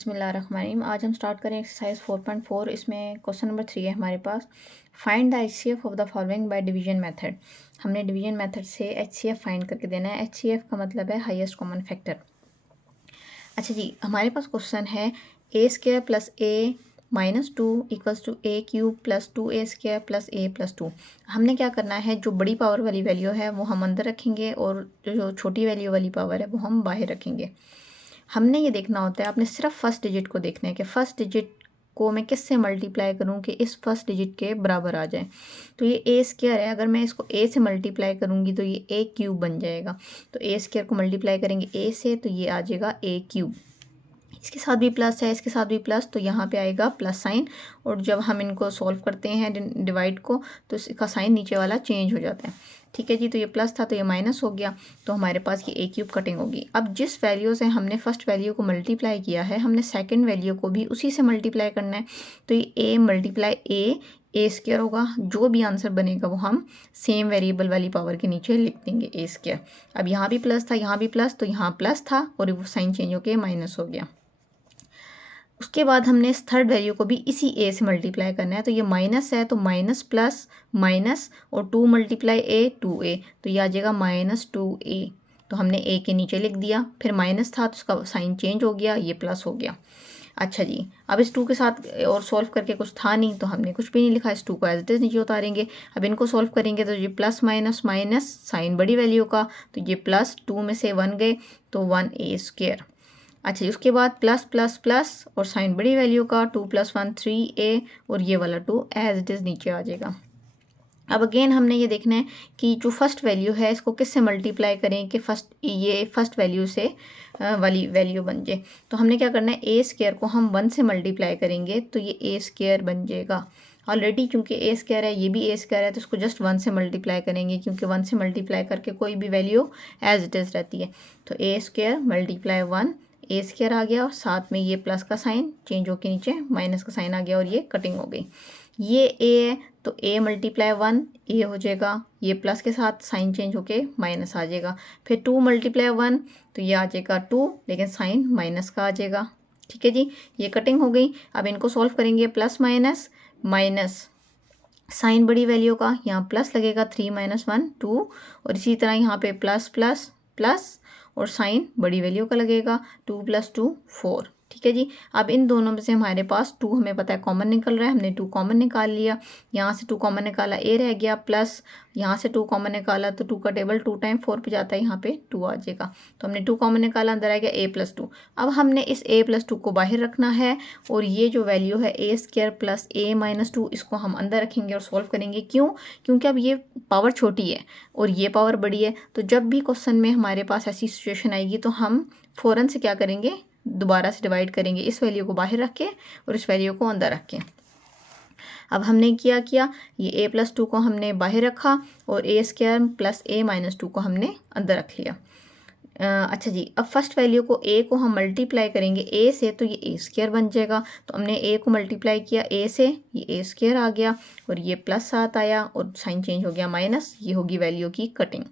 बिस्मिल्लाहिर्रहमानिर्रहीम। आज हम स्टार्ट करें एक्सरसाइज 4.4। इसमें क्वेश्चन नंबर 3 है हमारे पास। Find the HCF of the following by division method. हमने डिवीजन मेथड से एचसीएफ फाइंड करके देना है। एचसीएफ का मतलब है हाईएस्ट कॉमन फैक्टर। अच्छा जी, हमारे पास क्वेश्चन है a square plus a minus two equals to a cube plus two a square plus a plus two. हमने क्या करना है, जो बड़ी पावर वाली वैल्यू है वो हम अंदर रखेंगे और जो छोटी वैल्यू वाली पावर है वो हम बाहर रखेंगे। हमने ये देखना होता है, आपने सिर्फ फर्स्ट डिजिट को देखना है कि फर्स्ट डिजिट को मैं किससे मल्टीप्लाई करूं कि इस फर्स्ट डिजिट के बराबर आ जाए। तो ये ए स्क्वायर है, अगर मैं इसको ए से मल्टीप्लाई करूंगी तो ये ए क्यूब बन जाएगा। तो ए स्क्वायर को मल्टीप्लाई करेंगे ए से तो ये आ जाएगा ए क्यूब। इसके साथ भी प्लस है, इसके साथ भी प्लस, तो यहाँ पे आएगा प्लस साइन। और जब हम इनको सॉल्व करते हैं डिवाइड को तो इसका साइन नीचे वाला चेंज हो जाता है। ठीक है जी, तो ये प्लस था तो ये माइनस हो गया, तो हमारे पास ये ए क्यूब कटिंग होगी। अब जिस वैल्यू से हमने फर्स्ट वैल्यू को मल्टीप्लाई किया है, हमने सेकंड वैल्यू को भी उसी से मल्टीप्लाई करना है। तो ये ए मल्टीप्लाई ए स्क्वायर होगा। जो भी आंसर बनेगा वो हम सेम वेरिएबल वाली पावर के नीचे लिख देंगे ए स्क्वायर। अब यहाँ भी प्लस था, यहाँ भी प्लस, तो यहाँ प्लस था और वो साइन चेंज होकर माइनस हो गया। उसके बाद हमने इस थर्ड वैल्यू को भी इसी ए से मल्टीप्लाई करना है। तो ये माइनस है तो माइनस प्लस माइनस और टू मल्टीप्लाई ए टू ए, तो ये आ जाएगा माइनस टू ए। तो हमने ए के नीचे लिख दिया, फिर माइनस था तो उसका साइन चेंज हो गया, ये प्लस हो गया। अच्छा जी, अब इस टू के साथ और सॉल्व करके कुछ था नहीं तो हमने कुछ भी नहीं लिखा, इस टू को एज इट इज नीचे उतारेंगे। अब इनको सॉल्व करेंगे तो ये प्लस माइनस माइनस साइन बड़ी वैल्यू का, तो ये प्लस टू में से वन गए तो वन ए स्क्वायर। अच्छा जी, उसके बाद प्लस प्लस प्लस और साइन बड़ी वैल्यू का, टू प्लस वन थ्री ए, और ये वाला टू एज इट इज़ नीचे आ जाएगा। अब अगेन हमने ये देखना है कि जो फर्स्ट वैल्यू है इसको किससे मल्टीप्लाई करें कि ये फर्स्ट वैल्यू से वाली वैल्यू बन जाए। तो हमने क्या करना है, ए स्क्वायर को हम वन से मल्टीप्लाई करेंगे तो ये ए स्क्वायर बन जाएगा। ऑलरेडी क्योंकि ए स्क्वायर है, ये भी ए स्क्वायर है, तो इसको जस्ट वन से मल्टीप्लाई करेंगे, क्योंकि वन से मल्टीप्लाई करके कोई भी वैल्यू एज इट इज़ रहती है। तो ए स्क्वायर मल्टीप्लाई वन, ए स्क्वायर आ गया और साथ में ये प्लस का साइन चेंज होके नीचे माइनस का साइन आ गया और ये कटिंग हो गई। ये ए है तो ए मल्टीप्लाई वन ए हो जाएगा, ये प्लस के साथ साइन चेंज होके माइनस आ जाएगा। फिर टू मल्टीप्लाई वन तो ये आ जाएगा टू, लेकिन साइन माइनस का आ जाएगा। ठीक है जी, ये कटिंग हो गई। अब इनको सॉल्व करेंगे, प्लस माइनस माइनस साइन बड़ी वैल्यू का, यहाँ प्लस लगेगा, थ्री माइनस वन टू, और इसी तरह यहाँ पे प्लस प्लस प्लस और साइन बड़ी वैल्यू का लगेगा, टू प्लस टू फोर। ठीक है जी, अब इन दोनों में से हमारे पास टू हमें पता है कॉमन निकल रहा है, हमने टू कॉमन निकाल लिया। यहाँ से टू कॉमन निकाला, ए रह गया, प्लस यहाँ से टू कॉमन निकाला तो टू का टेबल टू टाइम फोर पे जाता है, यहाँ पे टू आ जाएगा। तो हमने टू कॉमन निकाला, अंदर आ गया ए प्लस टू। अब हमने इस ए प्लस टू को बाहर रखना है और ये जो वैल्यू है a square plus a minus to, इसको हम अंदर रखेंगे और सॉल्व करेंगे। क्यों? क्योंकि अब ये पावर छोटी है और ये पावर बड़ी है, तो जब भी क्वेश्चन में हमारे पास ऐसी सिचुएशन आएगी तो हम फ़ौरन से क्या करेंगे, दोबारा से डिवाइड करेंगे, इस वैल्यू को बाहर रख के और इस वैल्यू को अंदर रख के। अब हमने क्या किया, ये ए प्लस टू को हमने बाहर रखा और ए square plus a minus to को हमने अंदर रख लिया। अच्छा जी, अब फर्स्ट वैल्यू को ए को हम मल्टीप्लाई करेंगे ए से तो ये ए स्क्वायर बन जाएगा। तो हमने ए को मल्टीप्लाई किया ए से, ये ए स्क्वायर आ गया और ये प्लस साथ आया और साइन चेंज हो गया माइनस, ये होगी वैल्यू की कटिंग।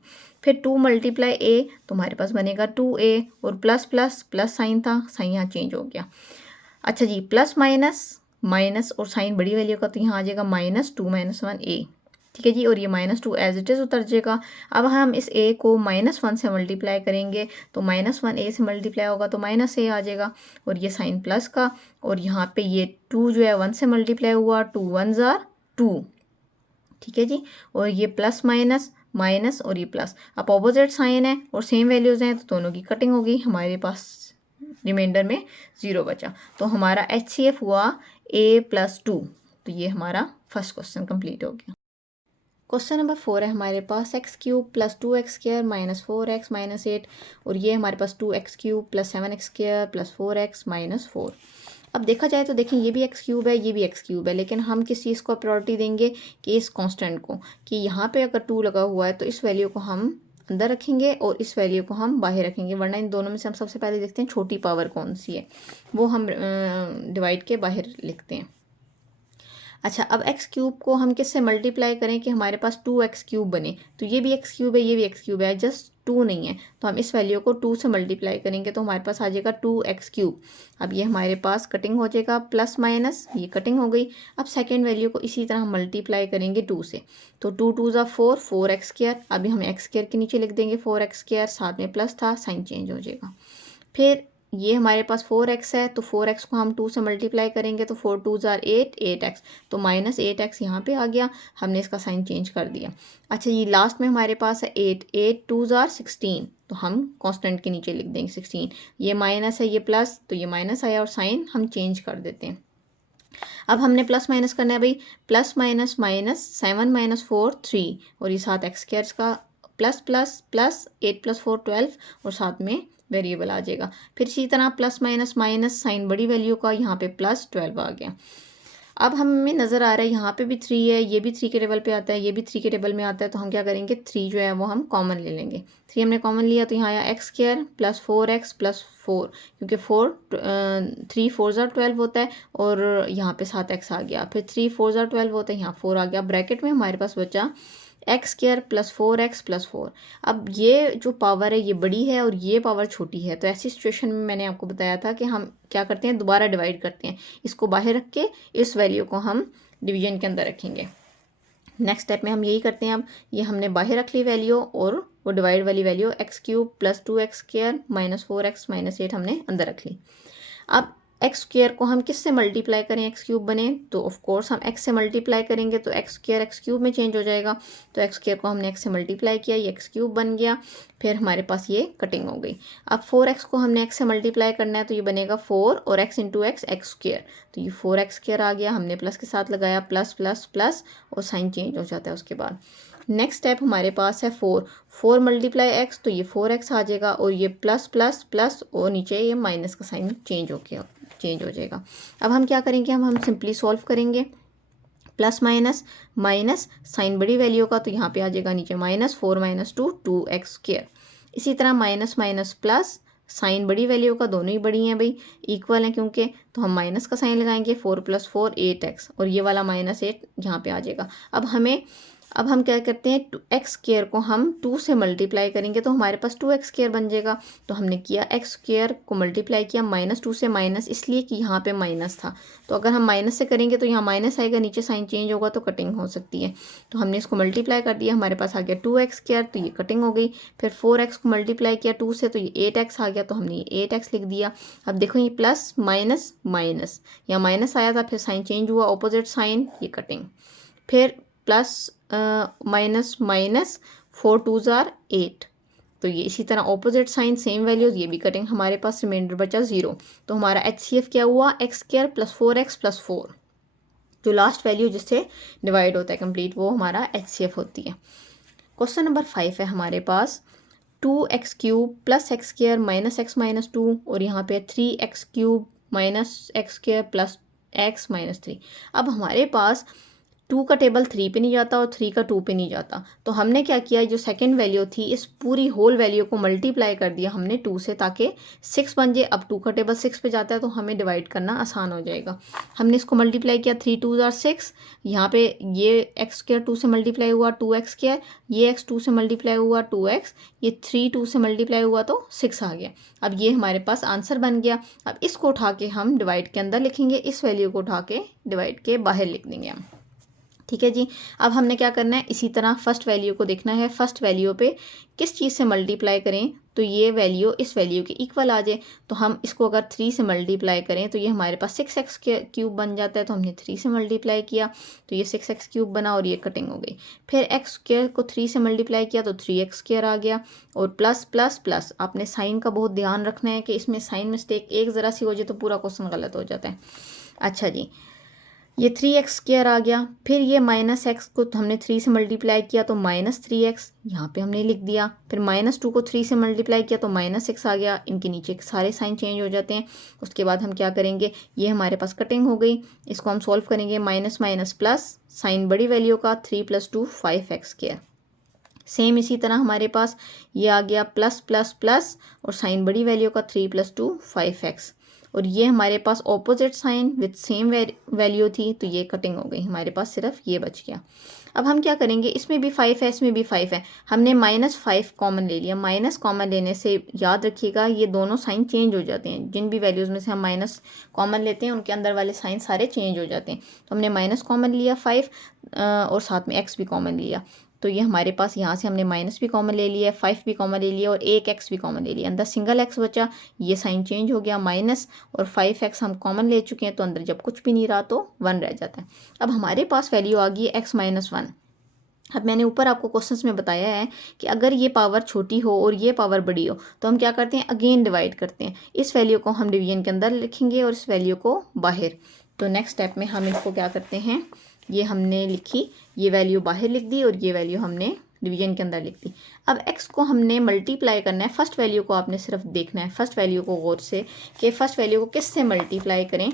फिर टू मल्टीप्लाई ए तो हमारे पास बनेगा टू ए और प्लस प्लस प्लस साइन था, साइन यहाँ चेंज हो गया। अच्छा जी, प्लस माइनस माइनस और साइन बड़ी वैल्यू का, तो यहाँ आ जाएगा minus two minus one a. ठीक है जी, और ये minus two as it is उतर जाएगा। अब हम इस ए को माइनस वन से मल्टीप्लाई करेंगे तो माइनस वन ए से मल्टीप्लाई होगा तो माइनस ए आ जाएगा और ये साइन प्लस का, और यहाँ पे ये टू जो है वन से मल्टीप्लाई हुआ, टू वन ज़ार टू। ठीक है जी, और ये प्लस माइनस माइनस और ये प्लस, अब ऑपोजिट साइन है और सेम वैल्यूज़ हैं तो दोनों की कटिंग हो गई। हमारे पास रिमाइंडर में ज़ीरो बचा, तो हमारा HCF हुआ ए प्लस टू। तो ये हमारा फर्स्ट क्वेश्चन कंप्लीट हो गया। क्वेश्चन नंबर 4 है हमारे पास, x cube plus two x square minus four x minus eight, और ये हमारे पास two x cube plus seven x square plus four x minus four. अब देखा जाए तो देखें, ये भी एक्स क्यूब है, ये भी एक्स क्यूब है, लेकिन हम किस चीज़ को प्रायोरिटी देंगे कि इस कांस्टेंट को, कि यहाँ पे अगर टू लगा हुआ है तो इस वैल्यू को हम अंदर रखेंगे और इस वैल्यू को हम बाहर रखेंगे, वरना इन दोनों में से हम सबसे पहले देखते हैं छोटी पावर कौन सी है, वो हम डिवाइड के बाहर लिखते हैं। अच्छा, अब एक्स क्यूब को हम किससे मल्टीप्लाई करें कि हमारे पास टू एक्स क्यूब बने, तो ये भी एक्स क्यूब है, ये भी एक्स क्यूब है, जस्ट 2 नहीं है, तो हम इस वैल्यू को 2 से मल्टीप्लाई करेंगे तो हमारे पास आ जाएगा 2x³ अब ये हमारे पास कटिंग हो जाएगा, प्लस माइनस ये कटिंग हो गई। अब सेकेंड वैल्यू को इसी तरह हम मल्टीप्लाई करेंगे 2 से, तो 2 2 ज़ा 4, 4x²। अभी हम x² के नीचे लिख देंगे 4x², साथ में प्लस था, साइन चेंज हो जाएगा। फिर ये हमारे पास 4x है, तो 4x को हम 2 से मल्टीप्लाई करेंगे तो 4 2 ज़ार 8, 8x, तो माइनस 8x यहाँ पे आ गया, हमने इसका साइन चेंज कर दिया। अच्छा, ये लास्ट में हमारे पास है 8, 8 2 ज़ार 16, तो हम कांस्टेंट के नीचे लिख देंगे 16। ये माइनस है, ये प्लस, तो ये माइनस आया और साइन हम चेंज कर देते हैं। अब हमने प्लस माइनस करना है भाई, प्लस माइनस माइनस 7 माइनस 4 3, और ये साथ x² का प्लस प्लस प्लस 8 + 4 12, और साथ में वेरिएबल आ जाएगा। फिर इसी तरह प्लस माइनस माइनस साइन बड़ी वैल्यू का यहाँ पे प्लस 12 आ गया। अब हमें नज़र आ रहा है यहाँ पे भी 3 है, ये भी 3 के टेबल पे आता है, ये भी 3 के टेबल में आता है, तो हम क्या करेंगे 3 जो है वो हम कॉमन ले लेंगे। 3 हमने कॉमन लिया तो यहाँ आया x² + 4x + 4, क्योंकि 3 4 ज़ा 12 होता है, और यहाँ पे 7x आ गया। फिर 3 4 ज़ा 12 होता है, यहाँ 4 आ गया। ब्रैकेट में हमारे पास बचा x² + 4x + 4। अब ये जो पावर है ये बड़ी है और ये पावर छोटी है, तो ऐसी सिचुएशन में मैंने आपको बताया था कि हम क्या करते हैं, दोबारा डिवाइड करते हैं। इसको बाहर रख के इस वैल्यू को हम डिवीजन के अंदर रखेंगे। नेक्स्ट स्टेप में हम यही करते हैं। अब ये हमने बाहर रख ली वैल्यू, और वो डिवाइड वाली वैल्यू x³ + 2x² - 4x - 8 हमने अंदर रख ली। अब x² को हम किस से मल्टीप्लाई करें x³ बने, तो ऑफ कोर्स हम x से मल्टीप्लाई करेंगे, तो x² x³ में चेंज हो जाएगा। तो x² को हमने x से मल्टीप्लाई किया, ये x³ बन गया। फिर हमारे पास ये कटिंग हो गई। अब 4x को हमने x से मल्टीप्लाई करना है, तो ये बनेगा 4 और x × x x², तो ये 4x² आ गया। हमने प्लस के साथ लगाया, प्लस प्लस प्लस, और साइन चेंज हो जाता है उसके बाद। नेक्स्ट स्टेप हमारे पास है 4 × x, तो ये 4x आ जाएगा, और ये प्लस प्लस प्लस, और नीचे ये माइनस का साइन चेंज हो जाएगा। अब हम क्या करेंगे, हम सिंपली सॉल्व करेंगे। प्लस माइनस माइनस साइन बड़ी वैल्यू का, तो यहाँ पे आ जाएगा नीचे -4 - 2 2x²। इसी तरह माइनस माइनस प्लस साइन बड़ी वैल्यू का, दोनों ही बड़ी हैं भाई, इक्वल हैं क्योंकि, तो हम माइनस का साइन लगाएंगे। 4 + 4 8x, और ये वाला -8 यहाँ पे आ जाएगा। अब हम क्या करते हैं, x² को हम 2 से मल्टीप्लाई करेंगे, तो हमारे पास 2x² बन जाएगा। तो हमने किया x² को मल्टीप्लाई किया -2 से माइनस, इसलिए कि यहाँ पे माइनस था, तो अगर हम माइनस से करेंगे तो यहाँ माइनस आएगा, नीचे साइन चेंज होगा तो कटिंग हो सकती है। तो हमने इसको मल्टीप्लाई कर दिया, हमारे पास आ गया 2x², तो ये कटिंग हो गई। फिर 4x को मल्टीप्लाई किया 2 से, तो ये 8x आ गया, तो हमने ये 8x लिख दिया। अब देखो ये प्लस माइनस माइनस, यहाँ माइनस आया था, फिर साइन चेंज हुआ, ऑपोजिट साइन, ये कटिंग। फिर प्लस माइनस माइनस 4 2 ज़ार 8, तो ये इसी तरह ऑपोजिट साइन, सेम वैल्यूज, ये भी कटिंग। हमारे पास रिमाइंडर बचा 0, तो हमारा HCF क्या हुआ, x² + 4x + 4, जो लास्ट वैल्यू जिससे डिवाइड होता है कंप्लीट, वो हमारा HCF होती है। क्वेश्चन नंबर 5 है हमारे पास, 2x³ + x² - x - 2, और यहाँ पे 3x³ - x² + x - 3। अब हमारे पास 2 का टेबल 3 पे नहीं जाता और 3 का 2 पे नहीं जाता, तो हमने क्या किया, जो सेकंड वैल्यू थी इस पूरी होल वैल्यू को मल्टीप्लाई कर दिया हमने 2 से, ताकि 6 बन जाए। अब 2 का टेबल 6 पे जाता है, तो हमें डिवाइड करना आसान हो जाएगा। हमने इसको मल्टीप्लाई किया, 3 2 ज़ार 6, यहाँ पे ये x² 2 से मल्टीप्लाई हुआ 2x², ये x 2 से मल्टीप्लाई हुआ 2x, ये 3 2 से मल्टीप्लाई हुआ तो 6 आ गया। अब ये हमारे पास आंसर बन गया। अब इसको उठा के हम डिवाइड के अंदर लिखेंगे, इस वैल्यू को उठा के डिवाइड के बाहर लिख देंगे हम। ठीक है जी। अब हमने क्या करना है, इसी तरह फर्स्ट वैल्यू को देखना है, फर्स्ट वैल्यू पे किस चीज़ से मल्टीप्लाई करें तो ये वैल्यू इस वैल्यू के इक्वल आ जाए। तो हम इसको अगर 3 से मल्टीप्लाई करें तो ये हमारे पास 6x³ बन जाता है, तो हमने 3 से मल्टीप्लाई किया, तो ये 6x³ बना, और ये कटिंग हो गई। फिर x² को 3 से मल्टीप्लाई किया तो 3x² आ गया, और प्लस प्लस प्लस, आपने साइन का बहुत ध्यान रखना है कि इसमें साइन मिस्टेक एक ज़रा सी हो जाए तो पूरा क्वेश्चन गलत हो जाता है। अच्छा जी, ये 3x² आ गया। फिर ये -x को हमने 3 से मल्टीप्लाई किया तो -3x यहाँ पे हमने लिख दिया। फिर -2 को 3 से मल्टीप्लाई किया तो -6 आ गया। इनके नीचे सारे साइन चेंज हो जाते हैं। उसके बाद हम क्या करेंगे, ये हमारे पास कटिंग हो गई, इसको हम सॉल्व करेंगे। माइनस माइनस प्लस, साइन बड़ी वैल्यू का 3 + 2 5x²। सेम इसी तरह हमारे पास ये आ गया प्लस प्लस प्लस, और साइन बड़ी वैल्यू का 3 + 2 5x। और ये हमारे पास opposite sign with same value थी, तो ये कटिंग हो गई, हमारे पास सिर्फ ये बच गया। अब हम क्या करेंगे, इसमें भी 5 है, इसमें भी 5 है, हमने -5 कॉमन ले लिया। माइनस कॉमन लेने से याद रखिएगा ये दोनों साइन चेंज हो जाते हैं, जिन भी वैल्यूज़ में से हम माइनस कॉमन लेते हैं उनके अंदर वाले साइन सारे चेंज हो जाते हैं। तो हमने माइनस कॉमन लिया 5 और साथ में x भी कॉमन लिया, तो ये हमारे पास यहाँ से हमने माइनस भी कॉमन ले लिया, 5 भी कॉमन ले लिया और एक x भी कॉमन ले लिया, अंदर सिंगल x बचा, ये साइन चेंज हो गया माइनस, और 5x हम कॉमन ले चुके हैं, तो अंदर जब कुछ भी नहीं रहा तो 1 रह जाता है। अब हमारे पास वैल्यू आ गई x - 1। अब मैंने ऊपर आपको क्वेश्चंस में बताया है कि अगर ये पावर छोटी हो और ये पावर बड़ी हो तो हम क्या करते हैं, अगेन डिवाइड करते हैं। इस वैल्यू को हम डिवीजन के अंदर लिखेंगे और इस वैल्यू को बाहर। तो नेक्स्ट स्टेप में हम इसको क्या करते हैं, ये हमने लिखी, ये वैल्यू बाहर लिख दी और ये वैल्यू हमने डिवीजन के अंदर लिख दी। अब x को हमने मल्टीप्लाई करना है, फर्स्ट वैल्यू को आपने सिर्फ देखना है, फर्स्ट वैल्यू को गौर से, कि फर्स्ट वैल्यू को किस से मल्टीप्लाई करें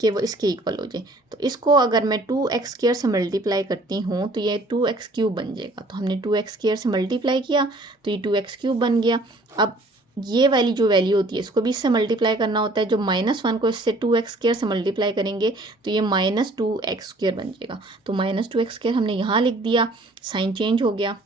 कि वो इसके इक्वल हो जाए। तो इसको अगर मैं 2x² से मल्टीप्लाई करती हूँ तो ये 2x³ बन जाएगा। तो हमने 2x² से मल्टीप्लाई किया तो ये 2x³ बन गया। अब ये वाली जो वैल्यू होती है इसको भी इससे मल्टीप्लाई करना होता है, जो -1 को इससे 2x² से मल्टीप्लाई करेंगे तो ये -2x² बन जाएगा। तो -2x² हमने यहाँ लिख दिया, साइन चेंज हो गया।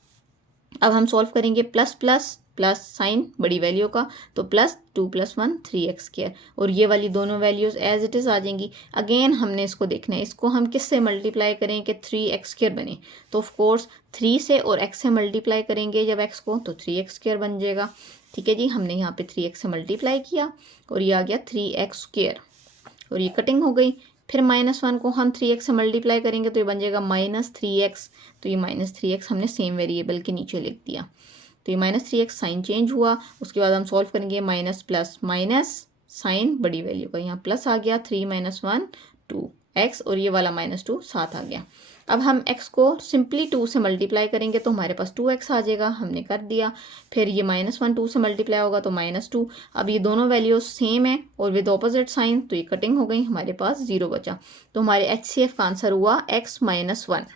अब हम सॉल्व करेंगे, प्लस प्लस प्लस साइन बड़ी वैल्यू का, तो +2 + 1 3x², और ये वाली दोनों वैल्यूज़ एज इट इज़ आ जाएंगी। अगेन हमने इसको देखना है, इसको हम किस से मल्टीप्लाई करें कि 3x² बने, तो ऑफ कोर्स 3 से और x से मल्टीप्लाई करेंगे जब x को, तो 3x² बन जाएगा। ठीक है जी, हमने यहाँ पे 3x से मल्टीप्लाई किया और ये आ गया 3x² और ये कटिंग हो गई। फिर -1 को हम 3x से मल्टीप्लाई करेंगे तो ये बन जाएगा -3x, तो ये -3x हमने सेम वेरिएबल के नीचे लिख दिया। तो ये -3x साइन चेंज हुआ। उसके बाद हम सॉल्व करेंगे, माइनस प्लस माइनस साइन बड़ी वैल्यू का, यहाँ प्लस आ गया, 3 - 1 2x और ये वाला -2 साथ आ गया। अब हम x को सिंपली 2 से मल्टीप्लाई करेंगे तो हमारे पास 2x आ जाएगा, हमने कर दिया। फिर ये -1 2 से मल्टीप्लाई होगा तो -2। अब ये दोनों वैल्यूज सेम है और विद ऑपोजिट साइन, तो ये कटिंग हो गई, हमारे पास 0 बचा। तो हमारे HCF का आंसर हुआ x - 1।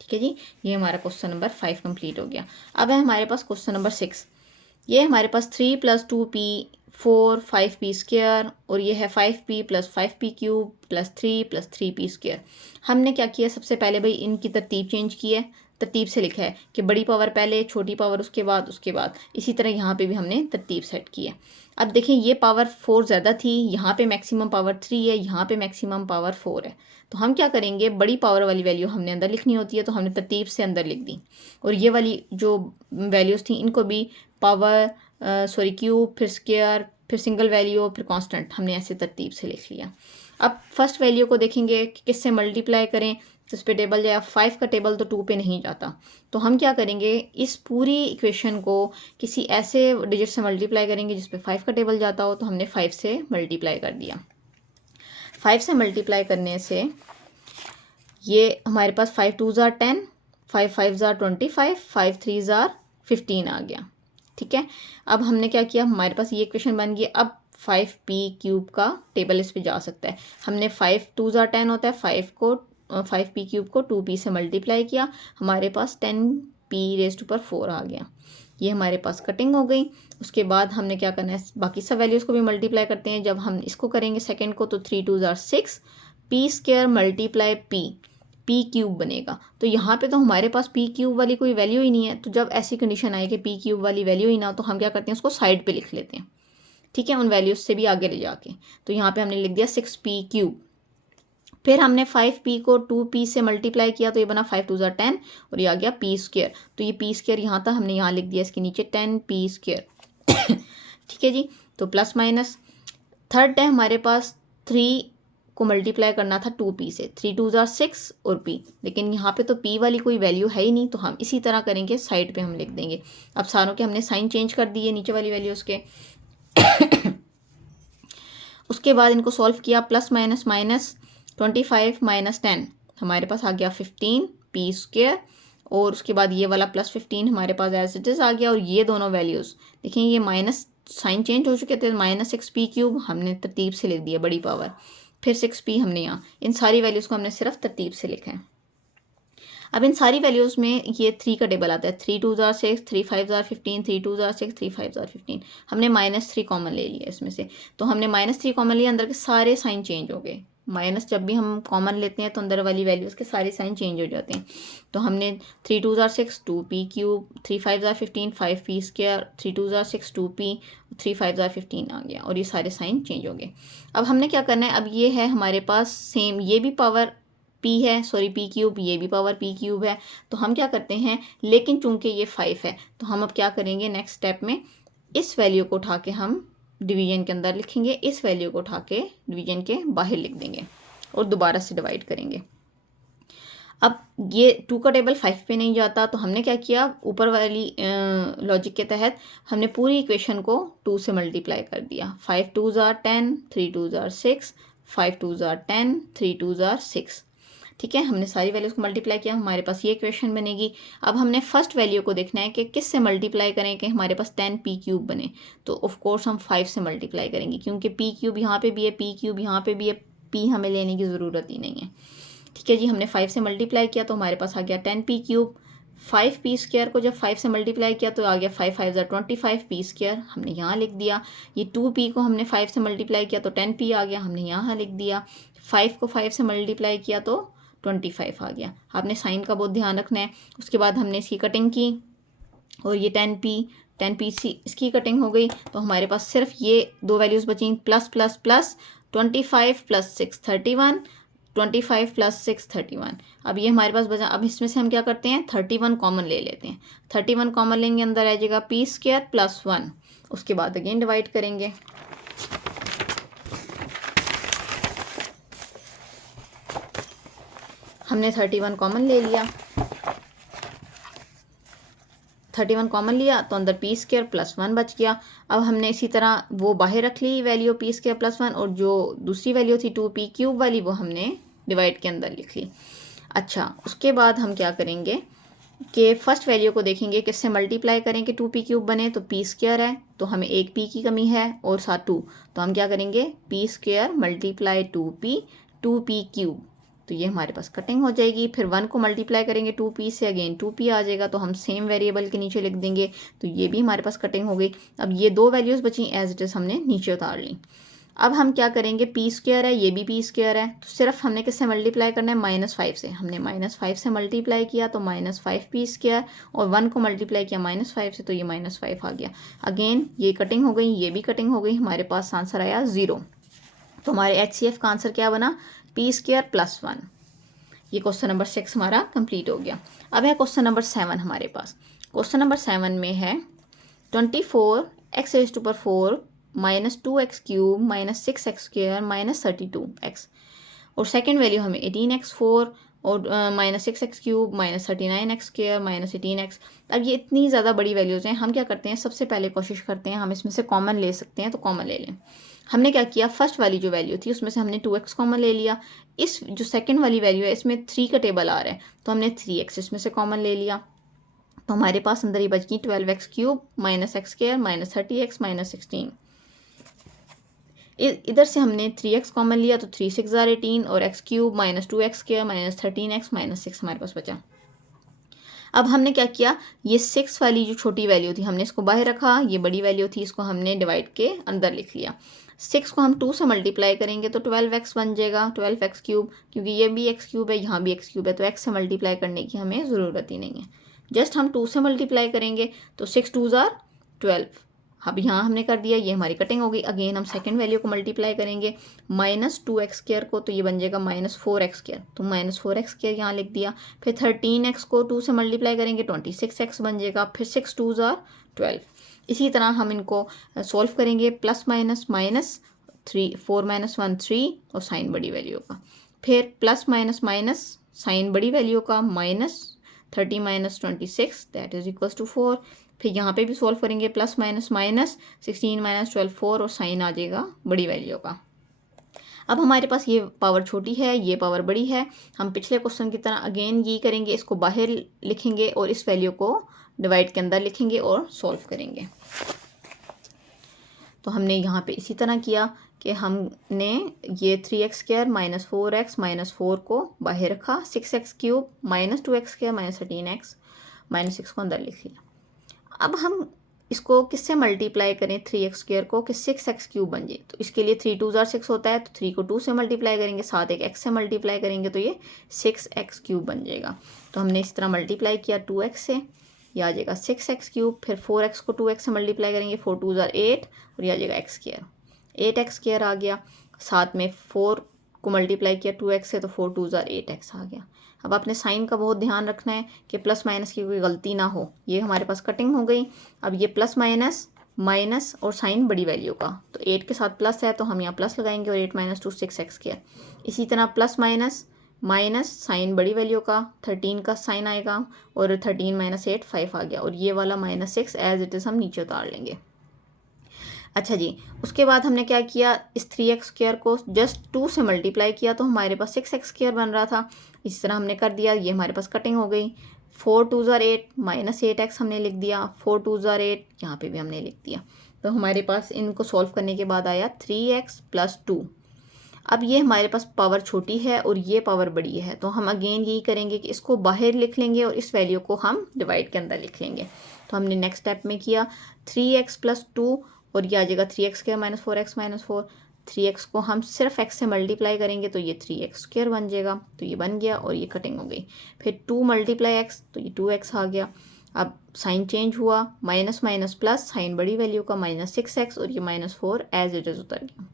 ठीक है जी, ये हमारा क्वेश्चन नंबर 5 कंप्लीट हो गया। अब है हमारे पास क्वेश्चन नंबर 6। ये हमारे पास 3 + 2p 4 5p² और ये है 5p + 5p³ + 3 + 3p²। हमने क्या किया, सबसे पहले भाई इनकी तरतीब चेंज की है, तरतीब से लिखा है कि बड़ी पावर पहले, छोटी पावर उसके बाद। इसी तरह यहाँ पे भी हमने तरतीब सेट की है। अब देखें, ये पावर 4 ज़्यादा थी, यहाँ पे मैक्सिमम पावर 3 है, यहाँ पे मैक्सिमम पावर 4 है। तो हम क्या करेंगे, बड़ी पावर वाली वैल्यू हमने अंदर लिखनी होती है, तो हमने तरतीब से अंदर लिख दी। और ये वाली जो वैल्यूज़ थी इनको भी पावर क्यूब, फिर स्क्वायर, फिर सिंगल वैल्यू, फिर कांस्टेंट, हमने ऐसे तरतीब से लिख लिया। अब फर्स्ट वैल्यू को देखेंगे कि किससे मल्टीप्लाई करें, तो इस पे टेबल जाए। 5 का टेबल तो 2 पे नहीं जाता, तो हम क्या करेंगे, इस पूरी इक्वेशन को किसी ऐसे डिजिट से मल्टीप्लाई करेंगे जिस पे 5 का टेबल जाता हो। तो हमने 5 से मल्टीप्लाई कर दिया। 5 से मल्टीप्लाई करने से ये हमारे पास 5 2 ज़ार 10, 5 5 ज़ार 25, 5 3 ज़ार 15 आ गया। ठीक है, अब हमने क्या किया, हमारे पास ये इक्वेशन बन गई। अब 5p³ का टेबल इस पे जा सकता है। हमने 5 2 ज़ार 10 होता है, 5p³ को 2p से मल्टीप्लाई किया, हमारे पास 10p⁴ आ गया। ये हमारे पास कटिंग हो गई। उसके बाद हमने क्या करना है, बाकी सब वैल्यूज़ को भी मल्टीप्लाई करते हैं। जब हम इसको करेंगे सेकंड को, तो 3 2 ज़ार 6, p² × p³ बनेगा। तो यहाँ पे तो हमारे पास p³ वाली कोई वैल्यू ही नहीं है। तो जब ऐसी कंडीशन आए कि p³ वाली वैल्यू ही ना हो, तो हम क्या करते हैं, उसको साइड पे लिख लेते हैं। ठीक है, उन वैल्यूज से भी आगे ले जाके। तो यहाँ पे हमने लिख दिया 6p³। फिर हमने 5p को 2p से मल्टीप्लाई किया, तो ये बना 5 2 ज़ार 10 और ये आ गया p²। तो ये p² यहाँ था, हमने यहाँ लिख दिया इसके नीचे 10p²। ठीक है जी, तो प्लस माइनस। थर्ड है हमारे पास 3 को मल्टीप्लाई करना था 2p से, 3 2 ज़ार 6 और p, लेकिन यहाँ पे तो p वाली कोई वैल्यू है ही नहीं, तो हम इसी तरह करेंगे, साइड पे हम लिख देंगे। अब सारों के हमने साइन चेंज कर दिए नीचे वाली वैल्यूज़ के। उसके बाद इनको सॉल्व किया, प्लस माइनस माइनस 25 - 10 हमारे पास आ गया 15p², और उसके बाद ये वाला +15 हमारे पास एज इट इज़ आ गया। और ये दोनों वैल्यूज़ देखें, ये माइनस साइन चेंज हो चुके थे, -6p³ हमने तरतीब से लिख दिया बड़ी पावर, फिर 6p हमने यहाँ, इन सारी वैल्यूज़ को हमने सिर्फ तरतीब से लिखा है। अब इन सारी वैल्यूज़ में ये 3 का टेबल आता है, 3 2 ज़ार 6, 3 5 ज़ार 15, 3 2 ज़ार 6, 3 5 ज़ार 15। हमने -3 कॉमन ले लिया इसमें से, तो हमने -3 कॉमन लिया, अंदर के सारे साइन चेंज हो गए। माइनस जब भी हम कॉमन लेते हैं तो अंदर वाली वैल्यूज़ के सारे साइन चेंज हो जाते हैं। तो हमने 3 2 ज़ार 6 2p क्यूब, 3 5 ज़ार 15 5p स्क्वायर, 3 2 ज़ार 6 2p, 3 5 ज़ार 15 आ गया और ये सारे साइन चेंज हो गए। अब हमने क्या करना है, अब ये है हमारे पास सेम, ये भी पावर p है, सॉरी p क्यूब, ये भी पावर p क्यूब है। तो हम क्या करते हैं, लेकिन चूंकि ये 5 है तो हम अब क्या करेंगे, नेक्स्ट स्टेप में इस वैल्यू को उठा के हम डिवीजन के अंदर लिखेंगे, इस वैल्यू को उठा के डिवीजन के बाहर लिख देंगे और दोबारा से डिवाइड करेंगे। अब ये 2 का टेबल 5 पे नहीं जाता, तो हमने क्या किया, ऊपर वाली लॉजिक के तहत हमने पूरी इक्वेशन को 2 से मल्टीप्लाई कर दिया। 5 2 ज़ार 10, 3 2 ज़ार 6, 5 2 ज़ार 10, 3 2 ज़ार 6। ठीक है, हमने सारी वैल्यूज़ को मल्टीप्लाई किया, हमारे पास ये इक्वेशन बनेगी। अब हमने फर्स्ट वैल्यू को देखना है कि किस से मल्टीप्लाई करें कि हमारे पास 10p क्यूब बने। तो ऑफ कोर्स हम 5 से मल्टीप्लाई करेंगे, क्योंकि p क्यूब यहाँ पे भी है, p क्यूब यहाँ पे भी है, p हमें लेने की ज़रूरत ही नहीं है। ठीक है जी, हमने 5 से मल्टीप्लाई किया तो हमारे पास आ गया 10p क्यूब। 5p स्क्वायर को जब 5 से मल्टीप्लाई किया तो आ गया 5 5 ज़ार 25p स्क्वायर, हमने यहाँ लिख दिया। ये 2p को हमने 5 से मल्टीप्लाई किया तो 10p आ गया, हमने यहाँ लिख दिया। 5 को 5 से मल्टीप्लाई किया तो 25 आ गया। आपने साइन का बहुत ध्यान रखना है। उसके बाद हमने इसकी कटिंग की और ये 10p इसकी कटिंग हो गई, तो हमारे पास सिर्फ ये दो वैल्यूज़ बची, plus plus plus 25 plus 6 31, 25 plus 6 31। अब ये हमारे पास बचा, अब इसमें से हम क्या करते हैं, 31 कॉमन ले लेते हैं। 31 कॉमन लेंगे, अंदर आ जाएगा p स्क्वायर प्लस 1, उसके बाद अगेन डिवाइड करेंगे। हमने 31 कॉमन ले लिया, 31 कॉमन लिया तो अंदर p स्क्वायर प्लस 1 बच गया। अब हमने इसी तरह वो बाहर रख ली वैल्यू p स्क्वायर प्लस 1, और जो दूसरी वैल्यू थी 2p क्यूब वाली वो हमने डिवाइड के अंदर लिख ली। अच्छा, उसके बाद हम क्या करेंगे कि फर्स्ट वैल्यू को देखेंगे किससे मल्टीप्लाई करें कि 2p क्यूब बने, तो p स्क्वायर है तो हमें एक p की कमी है और साथ 2, तो हम क्या करेंगे p square multiply 2p cube, तो ये हमारे पास कटिंग हो जाएगी। फिर 1 को मल्टीप्लाई करेंगे 2p से, अगेन 2p आ जाएगा, तो हम सेम वेरिएबल के नीचे लिख देंगे, तो ये भी हमारे पास कटिंग हो गई। अब ये दो वैल्यूज़ बची एज इट इज़ हमने नीचे उतार ली। अब हम क्या करेंगे, p स्क्वायर है, ये भी p स्क्वायर है, तो सिर्फ हमने किससे मल्टीप्लाई करना है, -5 से। हमने -5 से मल्टीप्लाई किया तो -5p स्क्वायर, और 1 को मल्टीप्लाई किया -5 से, तो ये -5 आ गया। अगेन ये कटिंग हो गई, ये भी कटिंग हो गई, हमारे पास आंसर आया 0। तो हमारे HCF का आंसर क्या बना, p स्क्वायर प्लस 1। ये क्वेश्चन नंबर 6 हमारा कंप्लीट हो गया। अब है क्वेश्चन नंबर 7 हमारे पास। क्वेश्चन नंबर 7 में है 24x⁴ -2x cube -6x² -32x, और सेकेंड वैल्यू हमें 18x4 और -6x³ -39x² -18x। अब ये इतनी ज़्यादा बड़ी वैल्यूज़ हैं, हम क्या करते हैं, सबसे पहले कोशिश करते हैं हम इसमें से कॉमन ले सकते हैं, तो कॉमन ले लें। हमने क्या किया, फर्स्ट वाली जो वैल्यू थी उसमें से हमने 2x कॉमन ले लिया। इस जो सेकंड वाली वैल्यू है इसमें 3 का टेबल आ रहा है, तो हमने 3x इसमें से कॉमन ले लिया, तो हमारे पास अंदर ही बच गई 12x³ -x² -30x -16। इधर से हमने 3x कॉमन लिया तो 3 6 ज़ार 18, और x³ -2x² -13x -6 हमारे पास बचा। अब हमने क्या किया, ये 6 वाली जो छोटी वैल्यू थी हमने इसको बाहर रखा, ये बड़ी वैल्यू थी इसको हमने डिवाइड के अंदर लिख लिया। 6 को हम 2 से मल्टीप्लाई करेंगे तो 12x बन जाएगा, 12x³, क्योंकि ये भी x³ है, यहाँ भी x³ है, तो x से मल्टीप्लाई करने की हमें ज़रूरत ही नहीं है। जस्ट हम 2 से मल्टीप्लाई करेंगे तो 6 2 ज़ार 12। अब यहाँ हमने कर दिया, ये हमारी कटिंग हो गई। अगेन हम सेकंड वैल्यू को मल्टीप्लाई करेंगे -2x² को, तो ये बन जाएगा -4x², तो -4x² यहाँ लिख दिया। फिर 13x को 2 से मल्टीप्लाई करेंगे 26x बन जाएगा। फिर 6 2 ज़ार 12। इसी तरह हम इनको सॉल्व करेंगे, प्लस माइनस -3 4 - 1 3, और साइन बड़ी वैल्यू का, फिर प्लस माइनस माइनस साइन बड़ी वैल्यू का -30 - 26 दैट इज इक्वल्स टू 4। फिर यहाँ पे भी सॉल्व करेंगे, प्लस माइनस माइनस 16 - 12 4, और साइन आ जाएगा बड़ी वैल्यू का। अब हमारे पास ये पावर छोटी है, ये पावर बड़ी है। हम पिछले क्वेश्चन की तरह अगेन यही करेंगे, इसको बाहर लिखेंगे और इस वैल्यू को डिवाइड के अंदर लिखेंगे और सॉल्व करेंगे। तो हमने यहाँ पे इसी तरह किया कि हमने ये 3x² माइनस 4x माइनस 4 को बाहर रखा, 6x³ minus 2x² minus 13x minus 6 को अंदर लिख लिया। अब हम इसको किससे मल्टीप्लाई करें 3x² को कि 6x³ बन जाए। तो इसके लिए 3 2 6 होता है, तो 3 को 2 से मल्टीप्लाई करेंगे, साथ एक x से मल्टीप्लाई करेंगे तो ये 6x³ बन जाएगा। तो हमने इस तरह मल्टीप्लाई किया 2x से, ये आ जाएगा 6x³। फिर 4x को 2x से मल्टीप्लाई करेंगे, 4 2 8 और ये आ जाएगा x², 8x² आ गया। साथ में 4 को मल्टीप्लाई किया 2x से, तो 4 2 8x आ गया। अब आपने साइन का बहुत ध्यान रखना है कि प्लस माइनस की कोई गलती ना हो। ये हमारे पास कटिंग हो गई। अब ये प्लस माइनस माइनस और साइन बड़ी वैल्यू का, तो 8 के साथ प्लस है तो हम यहाँ प्लस लगाएंगे और 8 माइनस 2 6x²। इसी तरह प्लस माइनस माइनस साइन बड़ी वैल्यू का 13 का साइन आएगा और 13 माइनस 8 5 आ गया, और ये वाला माइनस 6 एज इट इज़ हम नीचे उतार लेंगे। अच्छा जी, उसके बाद हमने क्या किया, इस 3x² को जस्ट 2 से मल्टीप्लाई किया तो हमारे पास 6x² बन रहा था। इस तरह हमने कर दिया, ये हमारे पास कटिंग हो गई। 4 2 8 माइनस 8x हमने लिख दिया, 4 2 8 यहाँ पे भी हमने लिख दिया। तो हमारे पास इनको सॉल्व करने के बाद आया 3x + 2। अब ये हमारे पास पावर छोटी है और ये पावर बड़ी है, तो हम अगेन यही करेंगे कि इसको बाहर लिख लेंगे और इस वैल्यू को हम डिवाइड के अंदर लिख लेंगे। तो हमने नेक्स्ट स्टेप में किया 3x + 2 और ये आ जाएगा 3x² minus 4x minus 4। 3x को हम सिर्फ x से मल्टीप्लाई करेंगे तो ये 3x² बन जाएगा, तो ये बन गया और ये कटिंग हो गई। फिर 2 × x तो ये 2x आ गया। अब साइन चेंज हुआ, माइनस माइनस प्लस, साइन बड़ी वैल्यू का माइनस 6x और ये माइनस 4 एज इट इज़ उतर गया।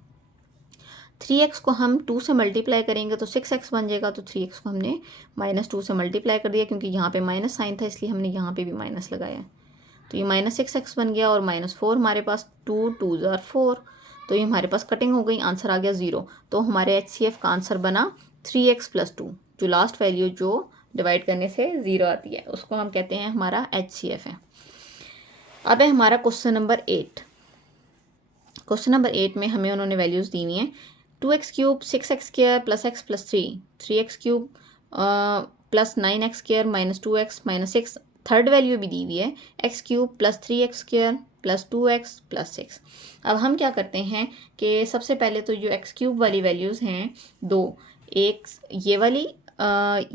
3x को हम 2 से मल्टीप्लाई करेंगे तो 6x बन जाएगा, तो 3x को हमने माइनस 2 से मल्टीप्लाई कर दिया क्योंकि यहाँ पे माइनस साइन था इसलिए हमने यहाँ पे भी माइनस लगाया। तो ये माइनस 6x बन गया और माइनस 4 हमारे पास 2 2 4, तो ये हमारे पास कटिंग हो गई, आंसर आ गया 0। तो हमारे HCF का आंसर बना 3x + 2। जो लास्ट वैल्यू जो डिवाइड करने से 0 आती है उसको हम कहते हैं हमारा HCF है। अब है हमारा क्वेश्चन नंबर 8। क्वेश्चन नंबर 8 में हमें उन्होंने वैल्यूज़ दी हुई हैं 2x³ 6x² + x + 3, 3x³ + 9x² - 2x - 6, third value भी दी हुई है x³ + 3x² + 2x + 6। अब हम क्या करते हैं कि सबसे पहले तो जो x³ वाली वैल्यूज़ हैं दो, एक ये वाली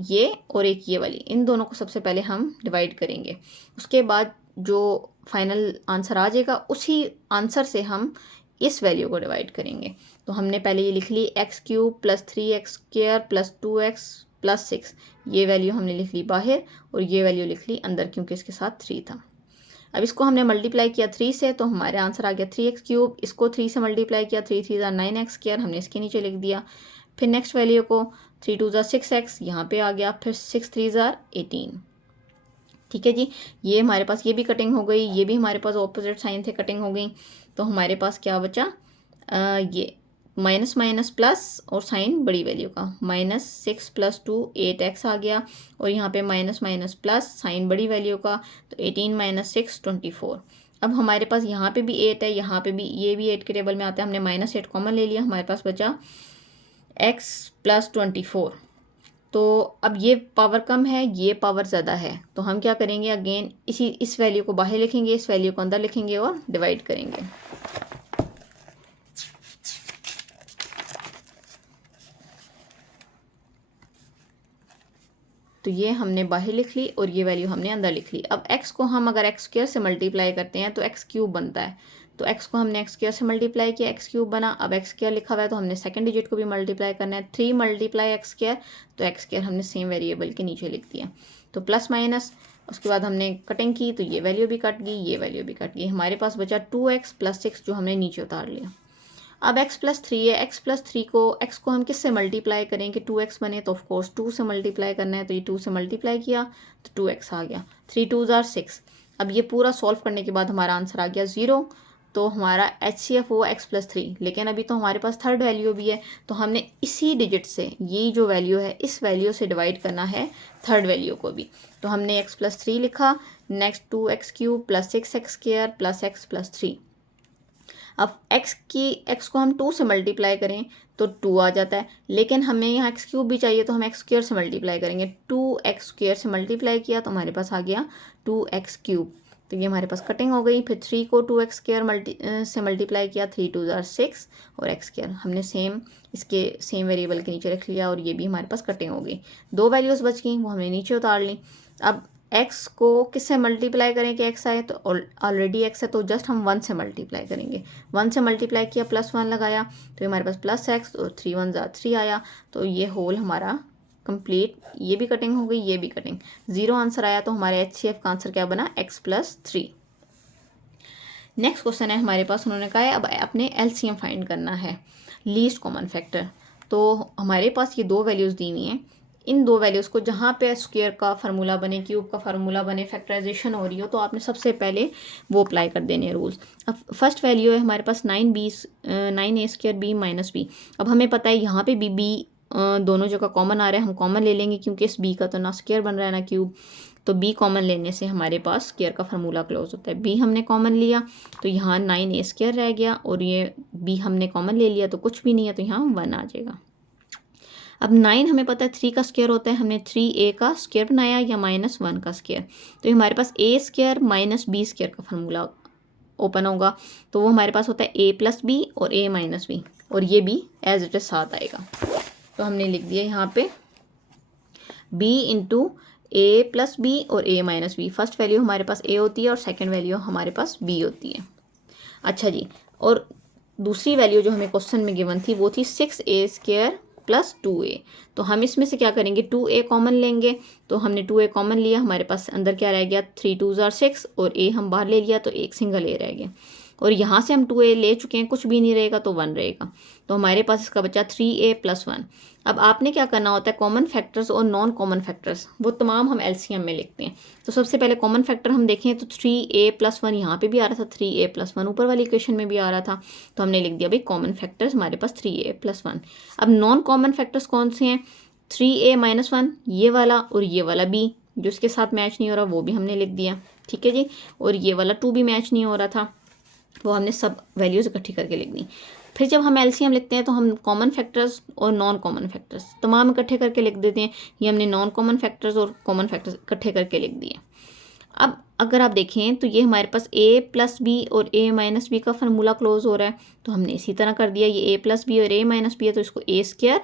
ये और एक ये वाली, इन दोनों को सबसे पहले हम डिवाइड करेंगे। उसके बाद जो फाइनल आंसर आ जाएगा उसी आंसर से हम इस वैल्यू को डिवाइड करेंगे। तो हमने पहले ये लिख ली x³ + 3x² + 2x + 6, ये वैल्यू हमने लिख ली बाहर और ये वैल्यू लिख ली अंदर क्योंकि इसके साथ 3 था। अब इसको हमने मल्टीप्लाई किया 3 से तो हमारे आंसर आ गया 3x³। इसको 3 से मल्टीप्लाई किया 3 3 9x², हमने इसके नीचे लिख दिया। फिर नेक्स्ट वैल्यू को 3 2 6x यहाँ पे आ गया, फिर 6 3 18। ठीक है जी, ये हमारे पास ये भी कटिंग हो गई, ये भी हमारे पास ऑपोजिट साइन से कटिंग हो गई। तो हमारे पास क्या बचा, ये माइनस माइनस प्लस और साइन बड़ी वैल्यू का, -6 + 2 8x आ गया और यहाँ पे माइनस माइनस प्लस साइन बड़ी वैल्यू का, तो 18 - 6 24। अब हमारे पास यहाँ पे भी 8 है, यहाँ पे भी, ये भी 8 के टेबल में आता है, हमने -8 कॉमन ले लिया, हमारे पास बचा x + 24। तो अब ये पावर कम है, ये पावर ज़्यादा है, तो हम क्या करेंगे अगेन इस वैल्यू को बाहर लिखेंगे, इस वैल्यू को अंदर लिखेंगे और डिवाइड करेंगे। तो ये हमने बाहर लिख ली और ये वैल्यू हमने अंदर लिख ली। अब x को हम अगर x² से मल्टीप्लाई करते हैं तो x³ बनता है, तो x को हमने x² से मल्टीप्लाई किया, x³ बना। अब x² लिखा हुआ है तो हमने सेकंड डिजिट को भी मल्टीप्लाई करना है, 3 × x², तो x² हमने सेम वेरिएबल के नीचे लिख दिया। तो प्लस माइनस, उसके बाद हमने कटिंग की तो ये वैल्यू भी कट गई, ये वैल्यू भी कट गई, हमारे पास बचा 2x + 6 जो हमने नीचे उतार लिया। अब x + 3 है, x + 3 को x को हम किससे मल्टीप्लाई करें कि 2x बने, तो ऑफकोर्स 2 से मल्टीप्लाई करना है, तो ये 2 से मल्टीप्लाई किया तो 2x आ गया, 3 2 6। अब ये पूरा सॉल्व करने के बाद हमारा आंसर आ गया 0। तो हमारा HCF हुआ x + 3, लेकिन अभी तो हमारे पास थर्ड वैल्यू भी है, तो हमने इसी डिजिट से, ये जो वैल्यू है इस वैल्यू से डिवाइड करना है थर्ड वैल्यू को भी। तो हमने x + 3 लिखा, नेक्स्ट 2x³ + 6x² + x + 3। अब x को हम 2 से मल्टीप्लाई करें तो 2 आ जाता है, लेकिन हमें यहाँ x³ भी चाहिए तो हम x² से मल्टीप्लाई करेंगे। 2x² से मल्टीप्लाई किया तो हमारे पास आ गया 2x³। तो ये हमारे पास कटिंग हो गई। फिर 3 को 2x स्क्वायर से मल्टीप्लाई किया, 3 2 जार 6 और x स्क्वायर हमने इसके सेम वेरिएबल के नीचे रख लिया और ये भी हमारे पास कटिंग हो गई। 2 वैल्यूज़ बच गई, वो हमने नीचे उतार ली। अब x को किससे मल्टीप्लाई करें कि x आए, तो ऑलरेडी x है तो जस्ट हम 1 से मल्टीप्लाई करेंगे। 1 से मल्टीप्लाई किया, +1 लगाया तो हमारे पास प्लस x और 3 1 जार 3 आया। तो ये होल हमारा कंप्लीट, ये भी कटिंग हो गई, ये भी कटिंग, 0 आंसर आया। तो हमारे HCF का आंसर क्या बना, x + 3। नेक्स्ट क्वेश्चन है हमारे पास, उन्होंने कहा है अब अपने LCM फाइंड करना है, लीस्ट कॉमन फैक्टर। तो हमारे पास ये 2 वैल्यूज़ दी हुई हैं, इन 2 वैल्यूज़ को जहाँ पे स्क्वायर का फार्मूला बने, क्यूब का फार्मूला बने, फैक्टराइजेशन हो रही हो, तो आपने सबसे पहले वो अप्लाई कर देने हैं रूल्स। अब फर्स्ट वैल्यू है हमारे पास 9a² b - b। अब हमें पता है यहाँ पे b दोनों जगह कॉमन आ रहा है, हम कॉमन ले लेंगे क्योंकि इस b का तो ना स्क्वायर बन रहा है ना क्यूब। तो b कॉमन लेने से हमारे पास स्क्वायर का फार्मूला क्लोज होता है। b हमने कॉमन लिया तो यहाँ 9a² रह गया और ये b हमने कॉमन ले लिया तो कुछ भी नहीं है, तो यहाँ 1 आ जाएगा। अब 9 हमें पता है 3 का स्क्वायर होता है, हमने 3a का स्क्वायर बनाया या -1 का स्क्वायर, तो ये हमारे पास a² - b² का फार्मूला ओपन होगा। तो वो हमारे पास होता है a + b और a - b, और ये भी एज इट इज साथ आएगा। तो हमने लिख दिया यहाँ पे b × a + b और a - b। फर्स्ट वैल्यू हमारे पास a होती है और सेकंड वैल्यू हमारे पास b होती है। अच्छा जी, और दूसरी वैल्यू जो हमें क्वेश्चन में गिवन थी वो थी 6a² + 2a। तो हम इसमें से क्या करेंगे, 2a कॉमन लेंगे। तो हमने 2a कॉमन लिया, हमारे पास अंदर क्या रह गया, 3 2 जार 6 और a हम बाहर ले लिया तो एक सिंगल a रह गया। और यहाँ से हम 2a ले चुके हैं, कुछ भी नहीं रहेगा तो 1 रहेगा। तो हमारे पास इसका बचा 3a + 1। अब आपने क्या करना होता है, कॉमन फैक्टर्स और नॉन कॉमन फैक्टर्स वो तमाम हम LCM में लिखते हैं। तो सबसे पहले कॉमन फैक्टर हम देखें तो 3a + 1 यहाँ पे भी आ रहा था, 3a + 1 ऊपर वाली इक्वेशन में भी आ रहा था, तो हमने लिख दिया भाई कॉमन फैक्टर्स हमारे पास 3a + 1। अब नॉन कॉमन फैक्टर्स कौन से हैं, 3a - 1 ये वाला और ये वाला b जो इसके साथ मैच नहीं हो रहा वो भी हमने लिख दिया, ठीक है जी। और ये वाला 2 भी मैच नहीं हो रहा था, वो हमने सब वैल्यूज़ इकट्ठी करके लिख दी। फिर जब हम LCM लिखते हैं तो हम कॉमन फैक्टर्स और नॉन कॉमन फैक्टर्स तमाम इकट्ठे करके लिख देते हैं। ये हमने नॉन कॉमन फैक्टर्स और कॉमन फैक्टर्स इकट्ठे करके लिख दिए। अब अगर आप देखें तो ये हमारे पास a + b और a - b का फार्मूला क्लोज हो रहा है, तो हमने इसी तरह कर दिया, ये a + b और a - b है तो इसको a²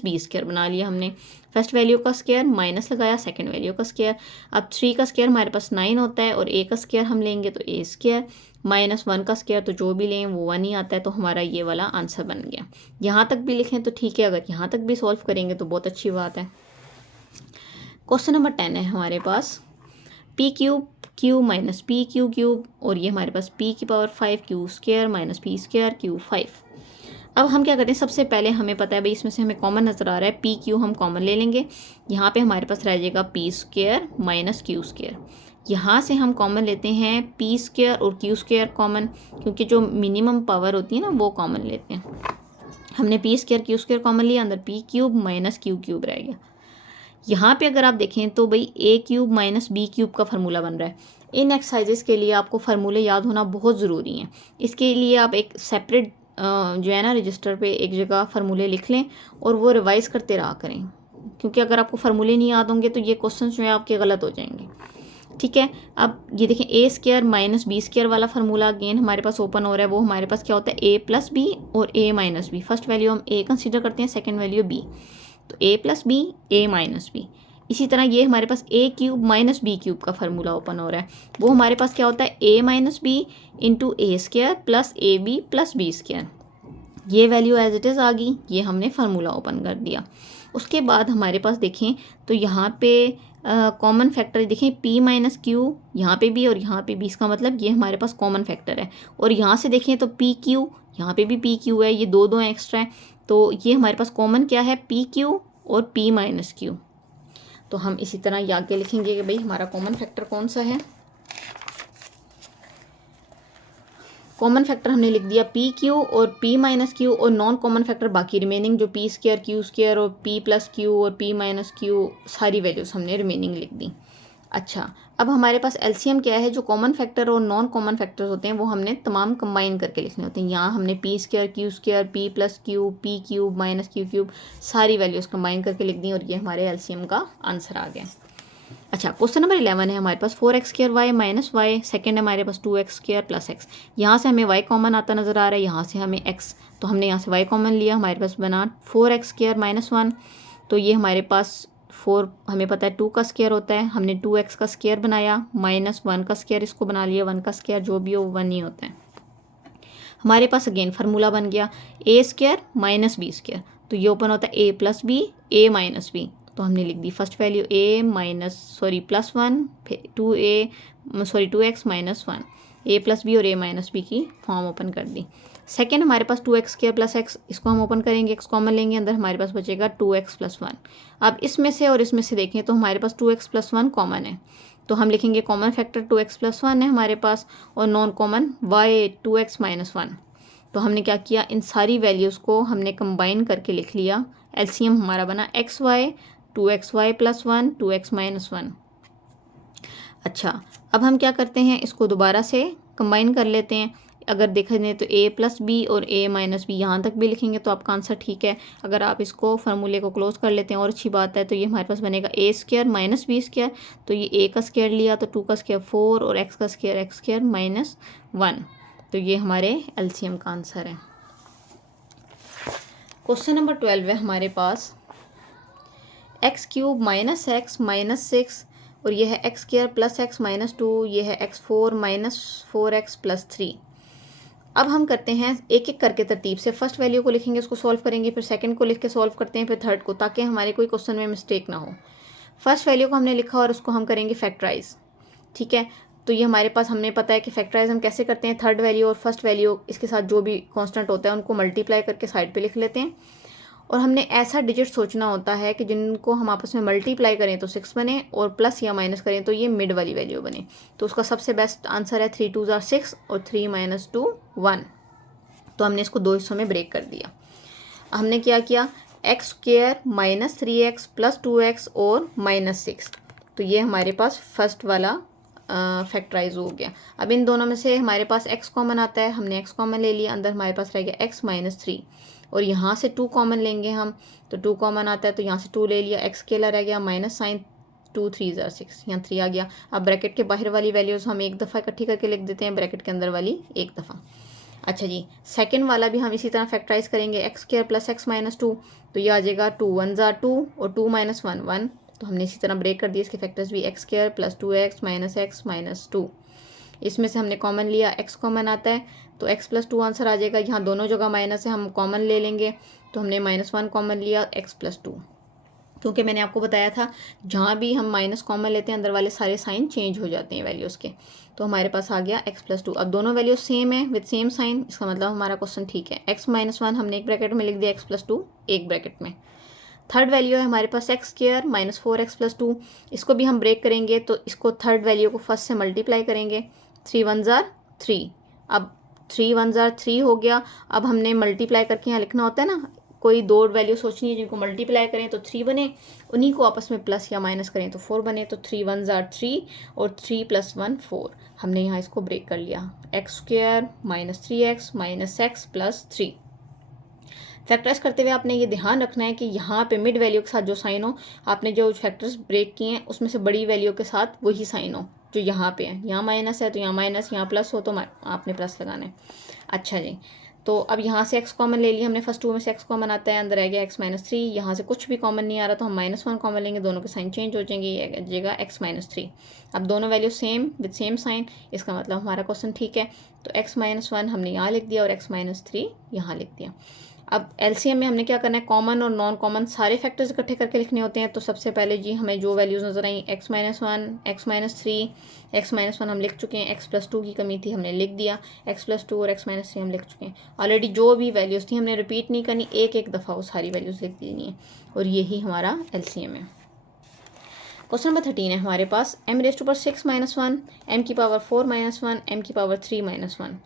- b² बना लिया हमने। फर्स्ट वैल्यू का स्क्वायर माइनस लगाया, सेकंड वैल्यू का स्क्वायर। अब 3 का स्क्वायर हमारे पास 9 होता है और a का स्क्वायर हम लेंगे तो a² -1 का स्क्वायर तो जो भी लें वो 1 ही आता है, तो हमारा ये वाला आंसर बन गया। यहाँ तक भी लिखें तो ठीक है, अगर यहाँ तक भी सॉल्व करेंगे तो बहुत अच्छी बात है। क्वेश्चन नंबर 10 है हमारे पास, p³ q - p³ और ये हमारे पास p⁵ q² - p² q5। अब हम क्या करते हैं, सबसे पहले हमें पता है भाई इसमें से हमें कॉमन नज़र आ रहा है, pq हम कॉमन ले लेंगे। यहाँ पे हमारे पास रह जाएगा p² - q²। यहाँ से हम कॉमन लेते हैं p² और q² कॉमन, क्योंकि जो मिनिमम पावर होती है ना वो कॉमन लेते हैं। हमने p² q² कॉमन लिया, अंदर p³ - q³ रह गया। यहाँ पे अगर आप देखें तो भाई a³ - b³ का फार्मूला बन रहा है। इन एक्सरसाइजेस के लिए आपको फार्मूले याद होना बहुत ज़रूरी हैं। इसके लिए आप एक सेपरेट जो है ना रजिस्टर पे एक जगह फार्मूले लिख लें और वो रिवाइज़ करते रहा करें, क्योंकि अगर आपको फार्मूले नहीं याद होंगे तो ये क्वेश्चन जो है आपके गलत हो जाएंगे, ठीक है। अब ये देखें a² - b² वाला फार्मूला अगेन हमारे पास ओपन हो रहा है। वो हमारे पास क्या होता है, a + b और a - b। फर्स्ट वैल्यू हम a कंसिडर करते हैं, सेकेंड वैल्यू b, तो a + b a - b। इसी तरह ये हमारे पास a³ - b³ का फार्मूला ओपन हो रहा है। वो हमारे पास क्या होता है, a - b × a² + ab + b²। ये वैल्यू एज इट इज़ आ गई, ये हमने फार्मूला ओपन कर दिया। उसके बाद हमारे पास देखें तो यहाँ पे कॉमन फैक्टर देखें p - q यहाँ पे भी और यहाँ पे भी, इसका मतलब ये हमारे पास कॉमन फैक्टर है। और यहाँ से देखें तो pq यहाँ पे भी pq है, ये दो एक्स्ट्रा है, तो ये हमारे पास कॉमन क्या है, pq और p - q। तो हम इसी तरह ये आगे लिखेंगे कि भाई हमारा कॉमन फैक्टर कौन सा है। कॉमन फैक्टर हमने लिख दिया pq और p - q, और नॉन कॉमन फैक्टर बाकी रिमेनिंग जो p² q² और p + q और p - q सारी वैल्यूज़ हमने रिमेनिंग लिख दी। अच्छा, अब हमारे पास LCM क्या है, जो कॉमन फैक्टर और नॉन कॉमन फैक्टर्स होते हैं वो हमने तमाम कंबाइन करके लिखने होते हैं। यहाँ हमने p² q², p + q, p³ - q³ सारी वैल्यूज़ कंबाइन करके लिख दी और ये हमारे LCM का आंसर आ गया। अच्छा, क्वेश्चन नंबर 11 है हमारे पास 4x² y minus y, second है हमारे पास 2x² प्लस x। यहाँ से हमें y कॉमन आता नज़र आ रहा है, यहाँ से हमें x, तो हमने यहाँ से y कॉमन लिया, हमारे पास बना 4x² माइनस 1। तो ये हमारे पास 4 हमें पता है 2 का स्क्वायर होता है, हमने 2x का स्क्वायर बनाया, माइनस 1 का स्क्वायर इसको बना लिया, 1 का स्क्वायर जो भी हो 1 ही होता है। हमारे पास अगेन फार्मूला बन गया a² माइनस b², तो ये ओपन होता है a plus b, a minus b. तो हमने लिख दी फर्स्ट वैल्यू a प्लस 1, फिर 2x minus 1, a plus b और a माइनस बी की फॉर्म ओपन कर दी। सेकेंड हमारे पास 2x² प्लस x, इसको हम ओपन करेंगे, x कॉमन लेंगे, अंदर हमारे पास बचेगा 2x प्लस 1। अब इसमें से और इसमें से देखें तो हमारे पास 2x प्लस 1 कॉमन है, तो हम लिखेंगे कॉमन फैक्टर 2x प्लस 1 है हमारे पास, और non common y 2x minus 1। तो हमने क्या किया, इन सारी वैल्यूज़ को हमने कंबाइन करके लिख लिया, एलसीएम हमारा बना xy 2xy plus 1 2x minus 1। अच्छा, अब हम क्या करते हैं, इसको दोबारा से कंबाइन कर लेते हैं। अगर देखा जाए तो a प्लस बी और a माइनस बी यहाँ तक भी लिखेंगे तो आपका आंसर ठीक है। अगर आप इसको फार्मूले को क्लोज कर लेते हैं और अच्छी बात है, तो ये हमारे पास बनेगा a² माइनस b², तो ये a का स्क्वायर लिया तो 2 का स्क्वायर 4 और x का स्क्वायर x² माइनस 1। तो ये हमारे एलसीएम का आंसर है। क्वेश्चन नंबर 12 है हमारे पास x³ माइनस x माइनस 6, और ये है x² प्लस x माइनस 2, ये है x4 माइनस 4x प्लस 3। अब हम करते हैं एक एक करके तरतीब से, फर्स्ट वैल्यू को लिखेंगे, उसको सॉल्व करेंगे, फिर सेकंड को लिख के सॉल्व करते हैं, फिर थर्ड को, ताकि हमारे कोई क्वेश्चन में मिस्टेक ना हो। फर्स्ट वैल्यू को हमने लिखा और उसको हम करेंगे फैक्टराइज, ठीक है। तो ये हमारे पास हमने पता है कि फैक्टराइज हम कैसे करते हैं, थर्ड वैल्यू और फर्स्ट वैल्यू इसके साथ जो भी कांस्टेंट होता है उनको मल्टीप्लाई करके साइड पे लिख लेते हैं, और हमने ऐसा डिजिट सोचना होता है कि जिनको हम आपस में मल्टीप्लाई करें तो 6 बने, और प्लस या माइनस करें तो ये मिड वाली वैल्यू बने। तो उसका सबसे बेस्ट आंसर है 3 2 6 और 3 माइनस 2 1। तो हमने इसको दो हिस्सों में ब्रेक कर दिया। हमने क्या किया, x² minus 3x plus 2x और माइनस 6, तो ये हमारे पास फर्स्ट वाला फैक्टराइज हो गया। अब इन दोनों में से हमारे पास x कॉमन आता है, हमने x कॉमन ले लिया, अंदर हमारे पास रह गया x माइनस 3, और यहाँ से 2 कॉमन लेंगे हम, तो 2 कॉमन आता है, तो यहाँ से 2 ले लिया, x अकेला रह गया, माइनस साइन 2 3 6, यहाँ 3 आ गया। अब ब्रैकेट के बाहर वाली वैल्यूज़ हम एक दफ़ा इकट्ठी करके लिख देते हैं, ब्रैकेट के अंदर वाली एक दफ़ा। अच्छा जी, सेकंड वाला भी हम इसी तरह फैक्टराइज करेंगे, x² प्लस x माइनस 2, तो ये आ जाएगा 2 1 ज़ा 2 और 2 माइनस 1 1। तो हमने इसी तरह ब्रेक कर दिया इसके फैक्टर्स भी, x² प्लस 2x माइनस 2। इसमें से हमने कॉमन लिया, x कॉमन आता है, तो x प्लस 2 आंसर आ जाएगा। यहाँ दोनों जगह माइनस है, हम कॉमन ले लेंगे, तो हमने माइनस 1 कॉमन लिया, x प्लस 2, क्योंकि मैंने आपको बताया था जहाँ भी हम माइनस कॉमन लेते हैं अंदर वाले सारे साइन चेंज हो जाते हैं वैल्यूज़ के। तो हमारे पास आ गया x प्लस 2। अब दोनों वैल्यू सेम है विद सेम साइन, इसका मतलब हमारा क्वेश्चन ठीक है। x माइनस 1 हमने एक ब्रैकेट में लिख दिया, x प्लस 2 एक ब्रैकेट में। थर्ड वैल्यू है हमारे पास x² माइनस 4x प्लस 2, इसको भी हम ब्रेक करेंगे, तो इसको थर्ड वैल्यू को फर्स्ट से मल्टीप्लाई करेंगे, 3 1 ज़ा 3। अब 3 1 ज़ा 3 हो गया। अब हमने मल्टीप्लाई करके यहाँ लिखना होता है ना, कोई दो वैल्यू सोचनी है जिनको मल्टीप्लाई करें तो 3 बने, उन्हीं को आपस में प्लस या माइनस करें तो 4 बने। तो 3 1 ज़ा 3 और 3 प्लस 1 4। हमने यहाँ इसको ब्रेक कर लिया, x² minus 3x minus x plus 3। Factorise करते हुए आपने ये ध्यान रखना है कि यहाँ पे मिड वैल्यू के साथ जो साइन हो, आपने जो फैक्टर्स ब्रेक किए हैं उसमें से बड़ी वैल्यू के साथ वही साइन हो जो यहाँ पे है। यहाँ माइनस है तो यहाँ माइनस, यहाँ प्लस हो तो आपने प्लस लगाना है। अच्छा जी, तो अब यहाँ से x कॉमन ले लिया हमने, फर्स्ट 2 में से x कॉमन आता है, अंदर रह गया x माइनस 3। यहाँ से कुछ भी कॉमन नहीं आ रहा तो हम माइनस 1 कॉमन लेंगे, दोनों के साइन चेंज हो जाएंगे, ये आ जाएगा x माइनस 3। अब दोनों value same with same sign, इसका मतलब हमारा क्वेश्चन ठीक है। तो x माइनस 1 हमने यहाँ लिख दिया और x माइनस 3 यहाँ लिख दिया। अब एलसीएम में हमने क्या करना है, कॉमन और नॉन कॉमन सारे फैक्टर्स इकट्ठे करके लिखने होते हैं। तो सबसे पहले जी हमें जो वैल्यूज़ नज़र आई, x minus 1 x minus 3, x minus 1 हम लिख चुके हैं, x प्लस 2 की कमी थी हमने लिख दिया, x प्लस 2 और x माइनस 3 हम लिख चुके हैं ऑलरेडी। जो भी वैल्यूज़ थी हमने रिपीट नहीं करनी, एक एक दफ़ा वो सारी वैल्यूज़ लिख देनी है, और यही हमारा एलसीएम है। क्वेश्चन नंबर 13 है हमारे पास, m⁻6 minus 1 m⁻4 minus 1 m⁻3 minus 1।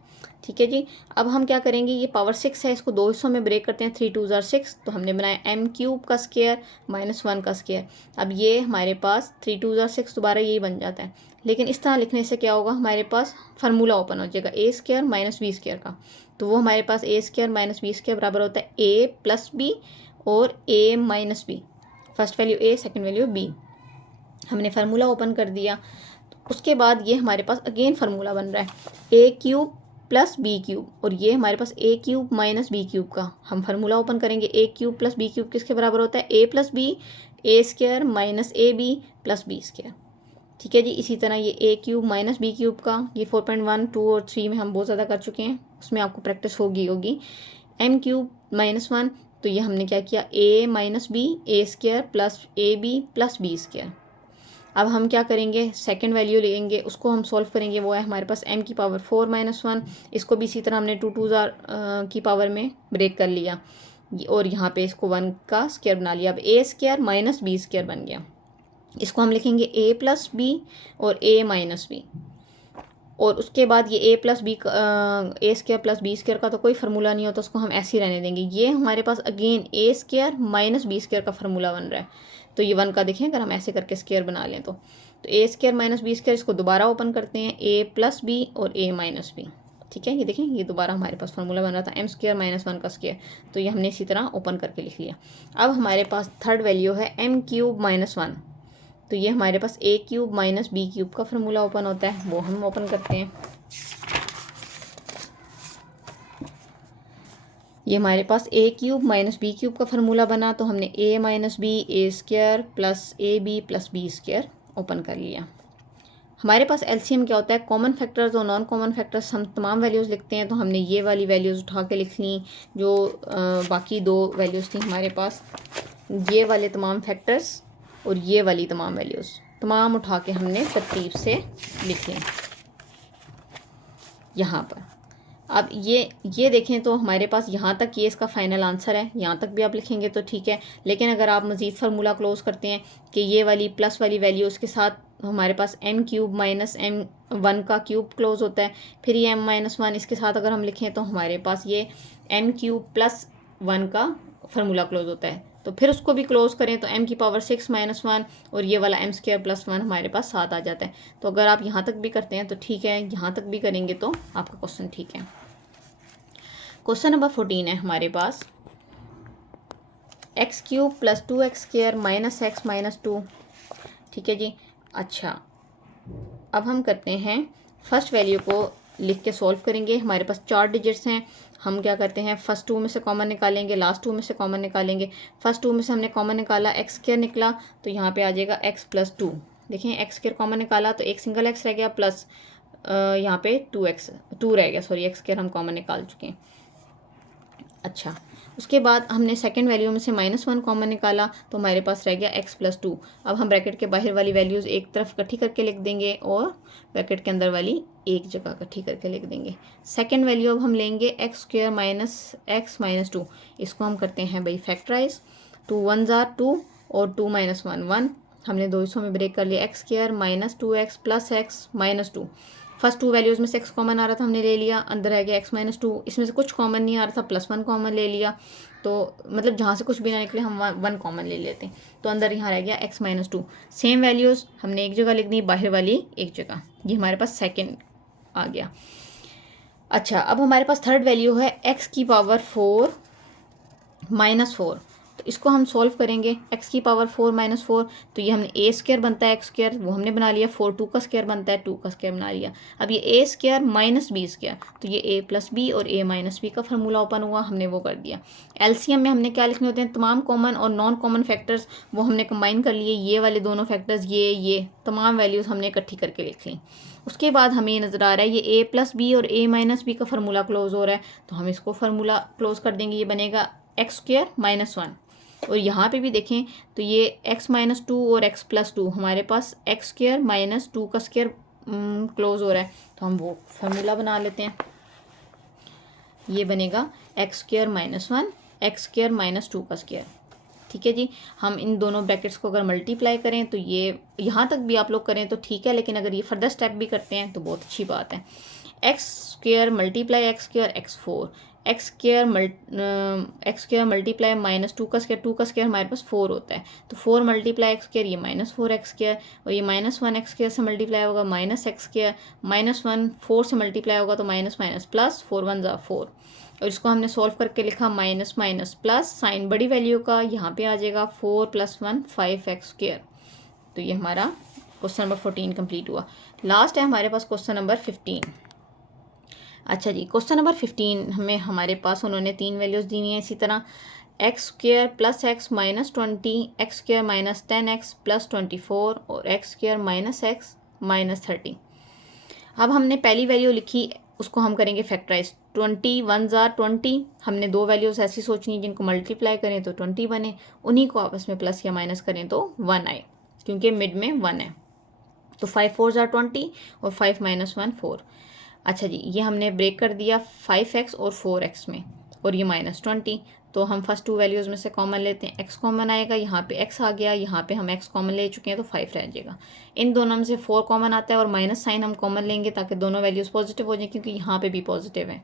ठीक है जी, अब हम क्या करेंगे, ये पावर 6 है, इसको दो हिस्सों में ब्रेक करते हैं, 3 2 ज़ा 6। तो हमने बनाया m³ का स्क्वायर माइनस 1 का स्क्वायर। अब ये हमारे पास 3 2 ज़ा 6 दोबारा यही बन जाता है, लेकिन इस तरह लिखने से क्या होगा, हमारे पास फार्मूला ओपन हो जाएगा a² माइनस b² का। तो वो हमारे पास a² माइनस b² बराबर होता है a प्लस b और a minus b। First value a, second value b। हमने फार्मूला ओपन कर दिया। उसके बाद ये हमारे पास अगेन फार्मूला बन रहा है a cube plus b cube, और ये हमारे पास a cube minus b cube का हम फार्मूला ओपन करेंगे। A cube plus b cube किसके बराबर होता है? A plus b, a square minus a b plus b square. ठीक है जी। इसी तरह ये a cube minus b cube का, ये 4.1, 2 और 3 में हम बहुत ज़्यादा कर चुके हैं, उसमें आपको प्रैक्टिस होगी। एम क्यूब -1, तो ये हमने क्या किया? A minus b, a square plus a b plus b square. अब हम क्या करेंगे? सेकंड वैल्यू लेंगे, उसको हम सॉल्व करेंगे। वो है हमारे पास m की पावर 4 - 1। इसको भी इसी तरह हमने 2 2 की पावर में ब्रेक कर लिया, और यहाँ पे इसको 1 का स्क्वायर बना लिया। अब a square minus b square बन गया। इसको हम लिखेंगे a प्लस बी और a माइनस बी। और उसके बाद ये a plus b, a square plus b square का तो कोई फार्मूला नहीं होता, उसको हम ऐसे ही रहने देंगे। ये हमारे पास अगेन ए स्क्वायर माइनस बी स्क्वायर का फार्मूला बन रहा है। तो ये 1 का देखें, अगर हम ऐसे करके स्क्वायर बना लें तो ए स्क्वायर माइनस बी स्क्वायर, इसको दोबारा ओपन करते हैं, ए प्लस बी और ए माइनस बी। ठीक है, ये देखें, ये दोबारा हमारे पास फार्मूला बन रहा था m स्क्वायर माइनस 1 का स्क्वायर, तो ये हमने इसी तरह ओपन करके लिख लिया। अब हमारे पास थर्ड वैल्यू है m क्यूब -1, तो ये हमारे पास a cube minus b cube का फार्मूला ओपन होता है, वो हम ओपन करते हैं। ये हमारे पास a cube minus b cube का फार्मूला बना, तो हमने a minus b, a square plus a b plus b square open कर लिया। हमारे पास एलसीएम क्या होता है? कॉमन फैक्टर्स और नॉन कॉमन फैक्टर्स हम तमाम वैल्यूज़ लिखते हैं, तो हमने ये वाली वैल्यूज़ उठा के लिख ली। जो बाकी दो वैल्यूज़ थी हमारे पास, ये वाले तमाम फैक्टर्स और ये वाली तमाम वैल्यूज़ तमाम उठा के हमने तरतीब से लिख लें यहाँ पर। अब ये देखें तो हमारे पास यहाँ तक ये इसका फाइनल आंसर है, यहाँ तक भी आप लिखेंगे तो ठीक है। लेकिन अगर आप मज़ीद फार्मूला क्लोज करते हैं कि ये वाली प्लस वाली वैल्यू उसके साथ हमारे पास m क्यूब माइनस m1 का क्यूब क्लोज होता है, फिर ये m-1 इसके साथ अगर हम लिखें तो हमारे पास ये m क्यूब प्लस 1 का फार्मूला क्लोज होता है। तो फिर उसको भी क्लोज करें तो m की पावर 6 - 1 और ये वाला m स्क्वायर प्लस 1 हमारे पास साथ आ जाता है। तो अगर आप यहाँ तक भी करते हैं तो ठीक है, यहाँ तक भी करेंगे तो आपका क्वेश्चन ठीक है। क्वेश्चन नंबर 14 है हमारे पास, x cube plus 2x square minus x minus 2। ठीक है जी। अच्छा, अब हम करते हैं फर्स्ट वैल्यू को लिख के सॉल्व करेंगे। हमारे पास 4 डिजिट्स हैं, हम क्या करते हैं फर्स्ट 2 में से कॉमन निकालेंगे, लास्ट 2 में से कॉमन निकालेंगे। फर्स्ट 2 में से हमने कॉमन निकाला, एक्स स्क्वायर निकला, तो यहाँ पे आ जाएगा x प्लस 2। देखें, एक्स स्क्वायर कॉमन निकाला तो एक सिंगल x रह गया, प्लस यहाँ पे 2 रह गया, सॉरी एक्स स्क्वायर हम कॉमन निकाल चुके हैं। अच्छा, उसके बाद हमने सेकंड वैल्यू में से -1 कॉमन निकाला, तो हमारे पास रह गया x प्लस 2। अब हम ब्रैकेट के बाहर वाली वैल्यूज़ एक तरफ इकट्ठी करके लिख देंगे और ब्रैकेट के अंदर वाली एक जगह इकट्ठी करके लिख देंगे। सेकंड वैल्यू अब हम लेंगे x square minus x minus 2, इसको हम करते हैं भाई फैक्टराइज। 2 1 जार 2 और 2 - 1 1, हमने दो हिस्सों में ब्रेक कर लिया। x square minus 2x plus x minus 2, first 2 values में से x कॉमन आ रहा था, हमने ले लिया, अंदर रह गया x माइनस 2। इसमें से कुछ कॉमन नहीं आ रहा था, +1 कॉमन ले लिया, तो मतलब जहाँ से कुछ भी ना निकले हम 1 कॉमन ले लेते हैं, तो अंदर यहाँ रह गया x माइनस 2। सेम वैल्यूज़ हमने एक जगह लिख दी, बाहर वाली एक जगह, ये हमारे पास सेकेंड आ गया। अच्छा, अब हमारे पास थर्ड वैल्यू है x की पावर 4 -4, तो इसको हम सॉल्व करेंगे। x की पावर 4 -4, तो ये हमने a स्क्वायर बनता है x स्क्वायर, वो हमने बना लिया। 4 2 का स्क्वायर बनता है, 2 का स्क्वायर बना लिया। अब ये a square minus b square, तो ये a प्लस बी और a माइनस बी का फार्मूला ओपन हुआ, हमने वो कर दिया। एलसीएम में हमने क्या लिखने होते हैं? तमाम कॉमन और नॉन कॉमन फैक्टर्स, वो हमने कंबाइन कर लिए। ये वाले दोनों फैक्टर्स, ये तमाम वैल्यूज़ हमने इकट्ठी करके लिख ली। उसके बाद हमें नज़र आ रहा है ये a प्लस बी और a माइनस बी का फार्मूला क्लोज हो रहा है, तो हम इसको फार्मूला क्लोज कर देंगे। ये बनेगा x स्क्वायर -1, और यहाँ पे भी देखें तो ये x माइनस 2 और x प्लस 2, हमारे पास x स्क्वायर माइनस 2 का स्क्वायर क्लोज हो रहा है, तो हम वो फार्मूला बना लेते हैं। ये बनेगा x square -1 x square minus 2 का स्क्वायर। ठीक है जी। हम इन दोनों ब्रैकेट्स को अगर मल्टीप्लाई करें तो ये यहाँ तक भी आप लोग करें तो ठीक है, लेकिन अगर ये फर्दर स्टेप भी करते हैं तो बहुत अच्छी बात है। X square multiply x square x4, x square multiply -2 का स्क्वायर, 2 का स्क्वायर हमारे पास 4 होता है, तो 4 मल्टीप्लाई x स्क्वायर, ये -4x स्क्वायर, और ये -1x स्क्वायर से मल्टीप्लाई होगा -x स्क्वायर, -1 4 से मल्टीप्लाई होगा तो माइनस माइनस प्लस, 4 1 ज़ा 4, और इसको हमने सॉल्व करके लिखा माइनस माइनस प्लस, साइन बड़ी वैल्यू का यहाँ पे आ जाएगा 4 + 1 5x स्क्वायर। तो ये हमारा क्वेश्चन नंबर 14 कंप्लीट हुआ। लास्ट है हमारे पास क्वेश्चन नंबर 15। अच्छा जी, क्वेश्चन नंबर 15 में हमारे पास उन्होंने 3 वैल्यूज़ दी हुई हैं इसी तरह, x square plus x minus 20, x square minus 10x plus 24 और x square minus x minus 30। अब हमने पहली वैल्यू लिखी, उसको हम करेंगे फैक्टराइज। 20 1 जार 20, हमने दो वैल्यूज़ ऐसी सोचनी है जिनको मल्टीप्लाई करें तो 20 बने, उन्हीं को आपस में प्लस या माइनस करें तो 1 आए, क्योंकि मिड में 1 है। तो 5 4 जार 20 और 5 माइनस 1 4। अच्छा जी, ये हमने ब्रेक कर दिया 5x और 4x में, और ये माइनस 20। तो हम फर्स्ट टू वैल्यूज़ में से कॉमन लेते हैं, x कॉमन आएगा, यहाँ पे x आ गया, यहाँ पे हम x कॉमन ले चुके हैं तो 5 रह जाएगा। इन दोनों में से 4 कॉमन आता है और माइनस साइन हम कॉमन लेंगे ताकि दोनों वैल्यूज़ पॉजिटिव हो जाए, क्योंकि यहाँ पे भी पॉजिटिव है।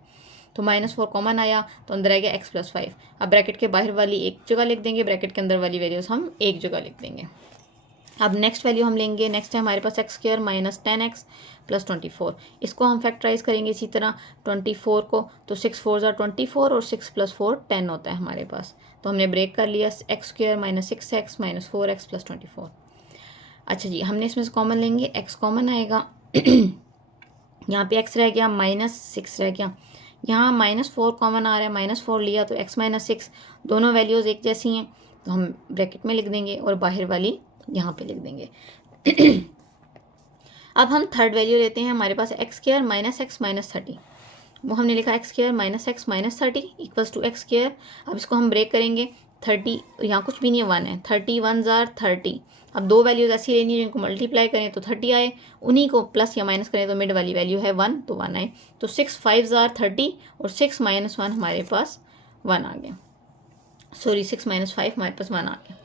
तो -4 कॉमन आया तो अंदर आएगा x + 5। अब ब्रैकेट के बाहर वाली एक जगह लिख देंगे, ब्रैकेट के अंदर वाली वैल्यूज़ हम एक जगह लिख देंगे। अब नेक्स्ट वैल्यू हम लेंगे, नेक्स्ट है हमारे पास x² - 10x + 24। इसको हम फैक्टराइज करेंगे इसी तरह 24 को, तो 6 4 जार 24 और 6 + 4 10 होता है हमारे पास। तो हमने ब्रेक कर लिया, x² - 6x - 4x + 24। अच्छा जी, हमने इसमें से कॉमन लेंगे, x कॉमन आएगा यहाँ पे x रह गया, -6 रह गया, यहाँ -4 कॉमन आ रहा है, -4 लिया तो x - 6, दोनों वैल्यूज़ एक जैसी हैं तो हम ब्रैकेट में लिख देंगे और बाहर वाली यहाँ पे लिख देंगे। अब हम थर्ड वैल्यू लेते हैं, हमारे पास x² - x - 30, वो हमने लिखा x² - x - 30 = x²। अब इसको हम ब्रेक करेंगे, 30 यहाँ कुछ भी नहीं है, 1 है, 30 1 जार 30। अब दो वैल्यूज़ ऐसी लेनी है जिनको मल्टीप्लाई करें तो 30 आए, उन्हीं को प्लस या माइनस करें तो मिड वाली वैल्यू है 1, तो 1 आए। तो 6 5 जार 30 और 6 - 1 हमारे पास 1 आ गया, सॉरी 6 - 5 हमारे पास 1 आ गया।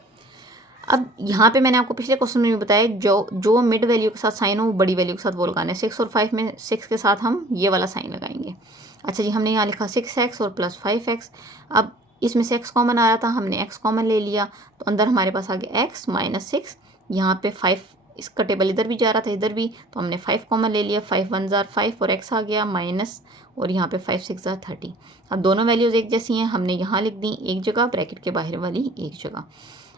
अब यहाँ पे मैंने आपको पिछले क्वेश्चन में भी बताया, जो मिड वैल्यू के साथ साइन हो वो बड़ी वैल्यू के साथ वो लगाना है। 6 और 5 में 6 के साथ हम ये वाला साइन लगाएंगे। अच्छा जी, हमने यहाँ लिखा 6x और प्लस 5x। अब इसमें से x कॉमन आ रहा था, हमने x कॉमन ले लिया, तो अंदर हमारे पास आ गया x - 6। यहाँ पे 5, इसका टेबल इधर भी जा रहा था इधर भी, तो हमने 5 कॉमन ले लिया, 5 1 जार 5 और x आ गया माइनस, और यहाँ पे 5 6 जार 30। अब दोनों वैल्यूज़ एक जैसी हैं, हमने यहाँ लिख दी एक जगह, ब्रैकेट के बाहर वाली एक जगह।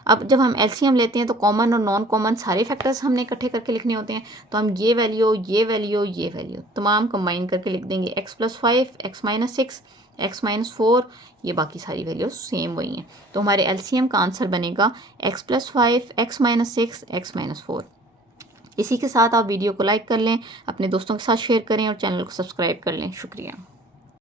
अब जब हम एलसीएम लेते हैं तो कॉमन और नॉन कॉमन सारे फैक्टर्स हमने इकट्ठे करके लिखने होते हैं, तो हम ये वैल्यू तमाम कंबाइन करके लिख देंगे, x + 5 x - 6 x - 4, ये बाकी सारी वैल्यूज सेम वही हैं। तो हमारे एलसीएम का आंसर बनेगा x + 5 x - 6 x - 4। इसी के साथ आप वीडियो को लाइक कर लें, अपने दोस्तों के साथ शेयर करें और चैनल को सब्सक्राइब कर लें। शुक्रिया।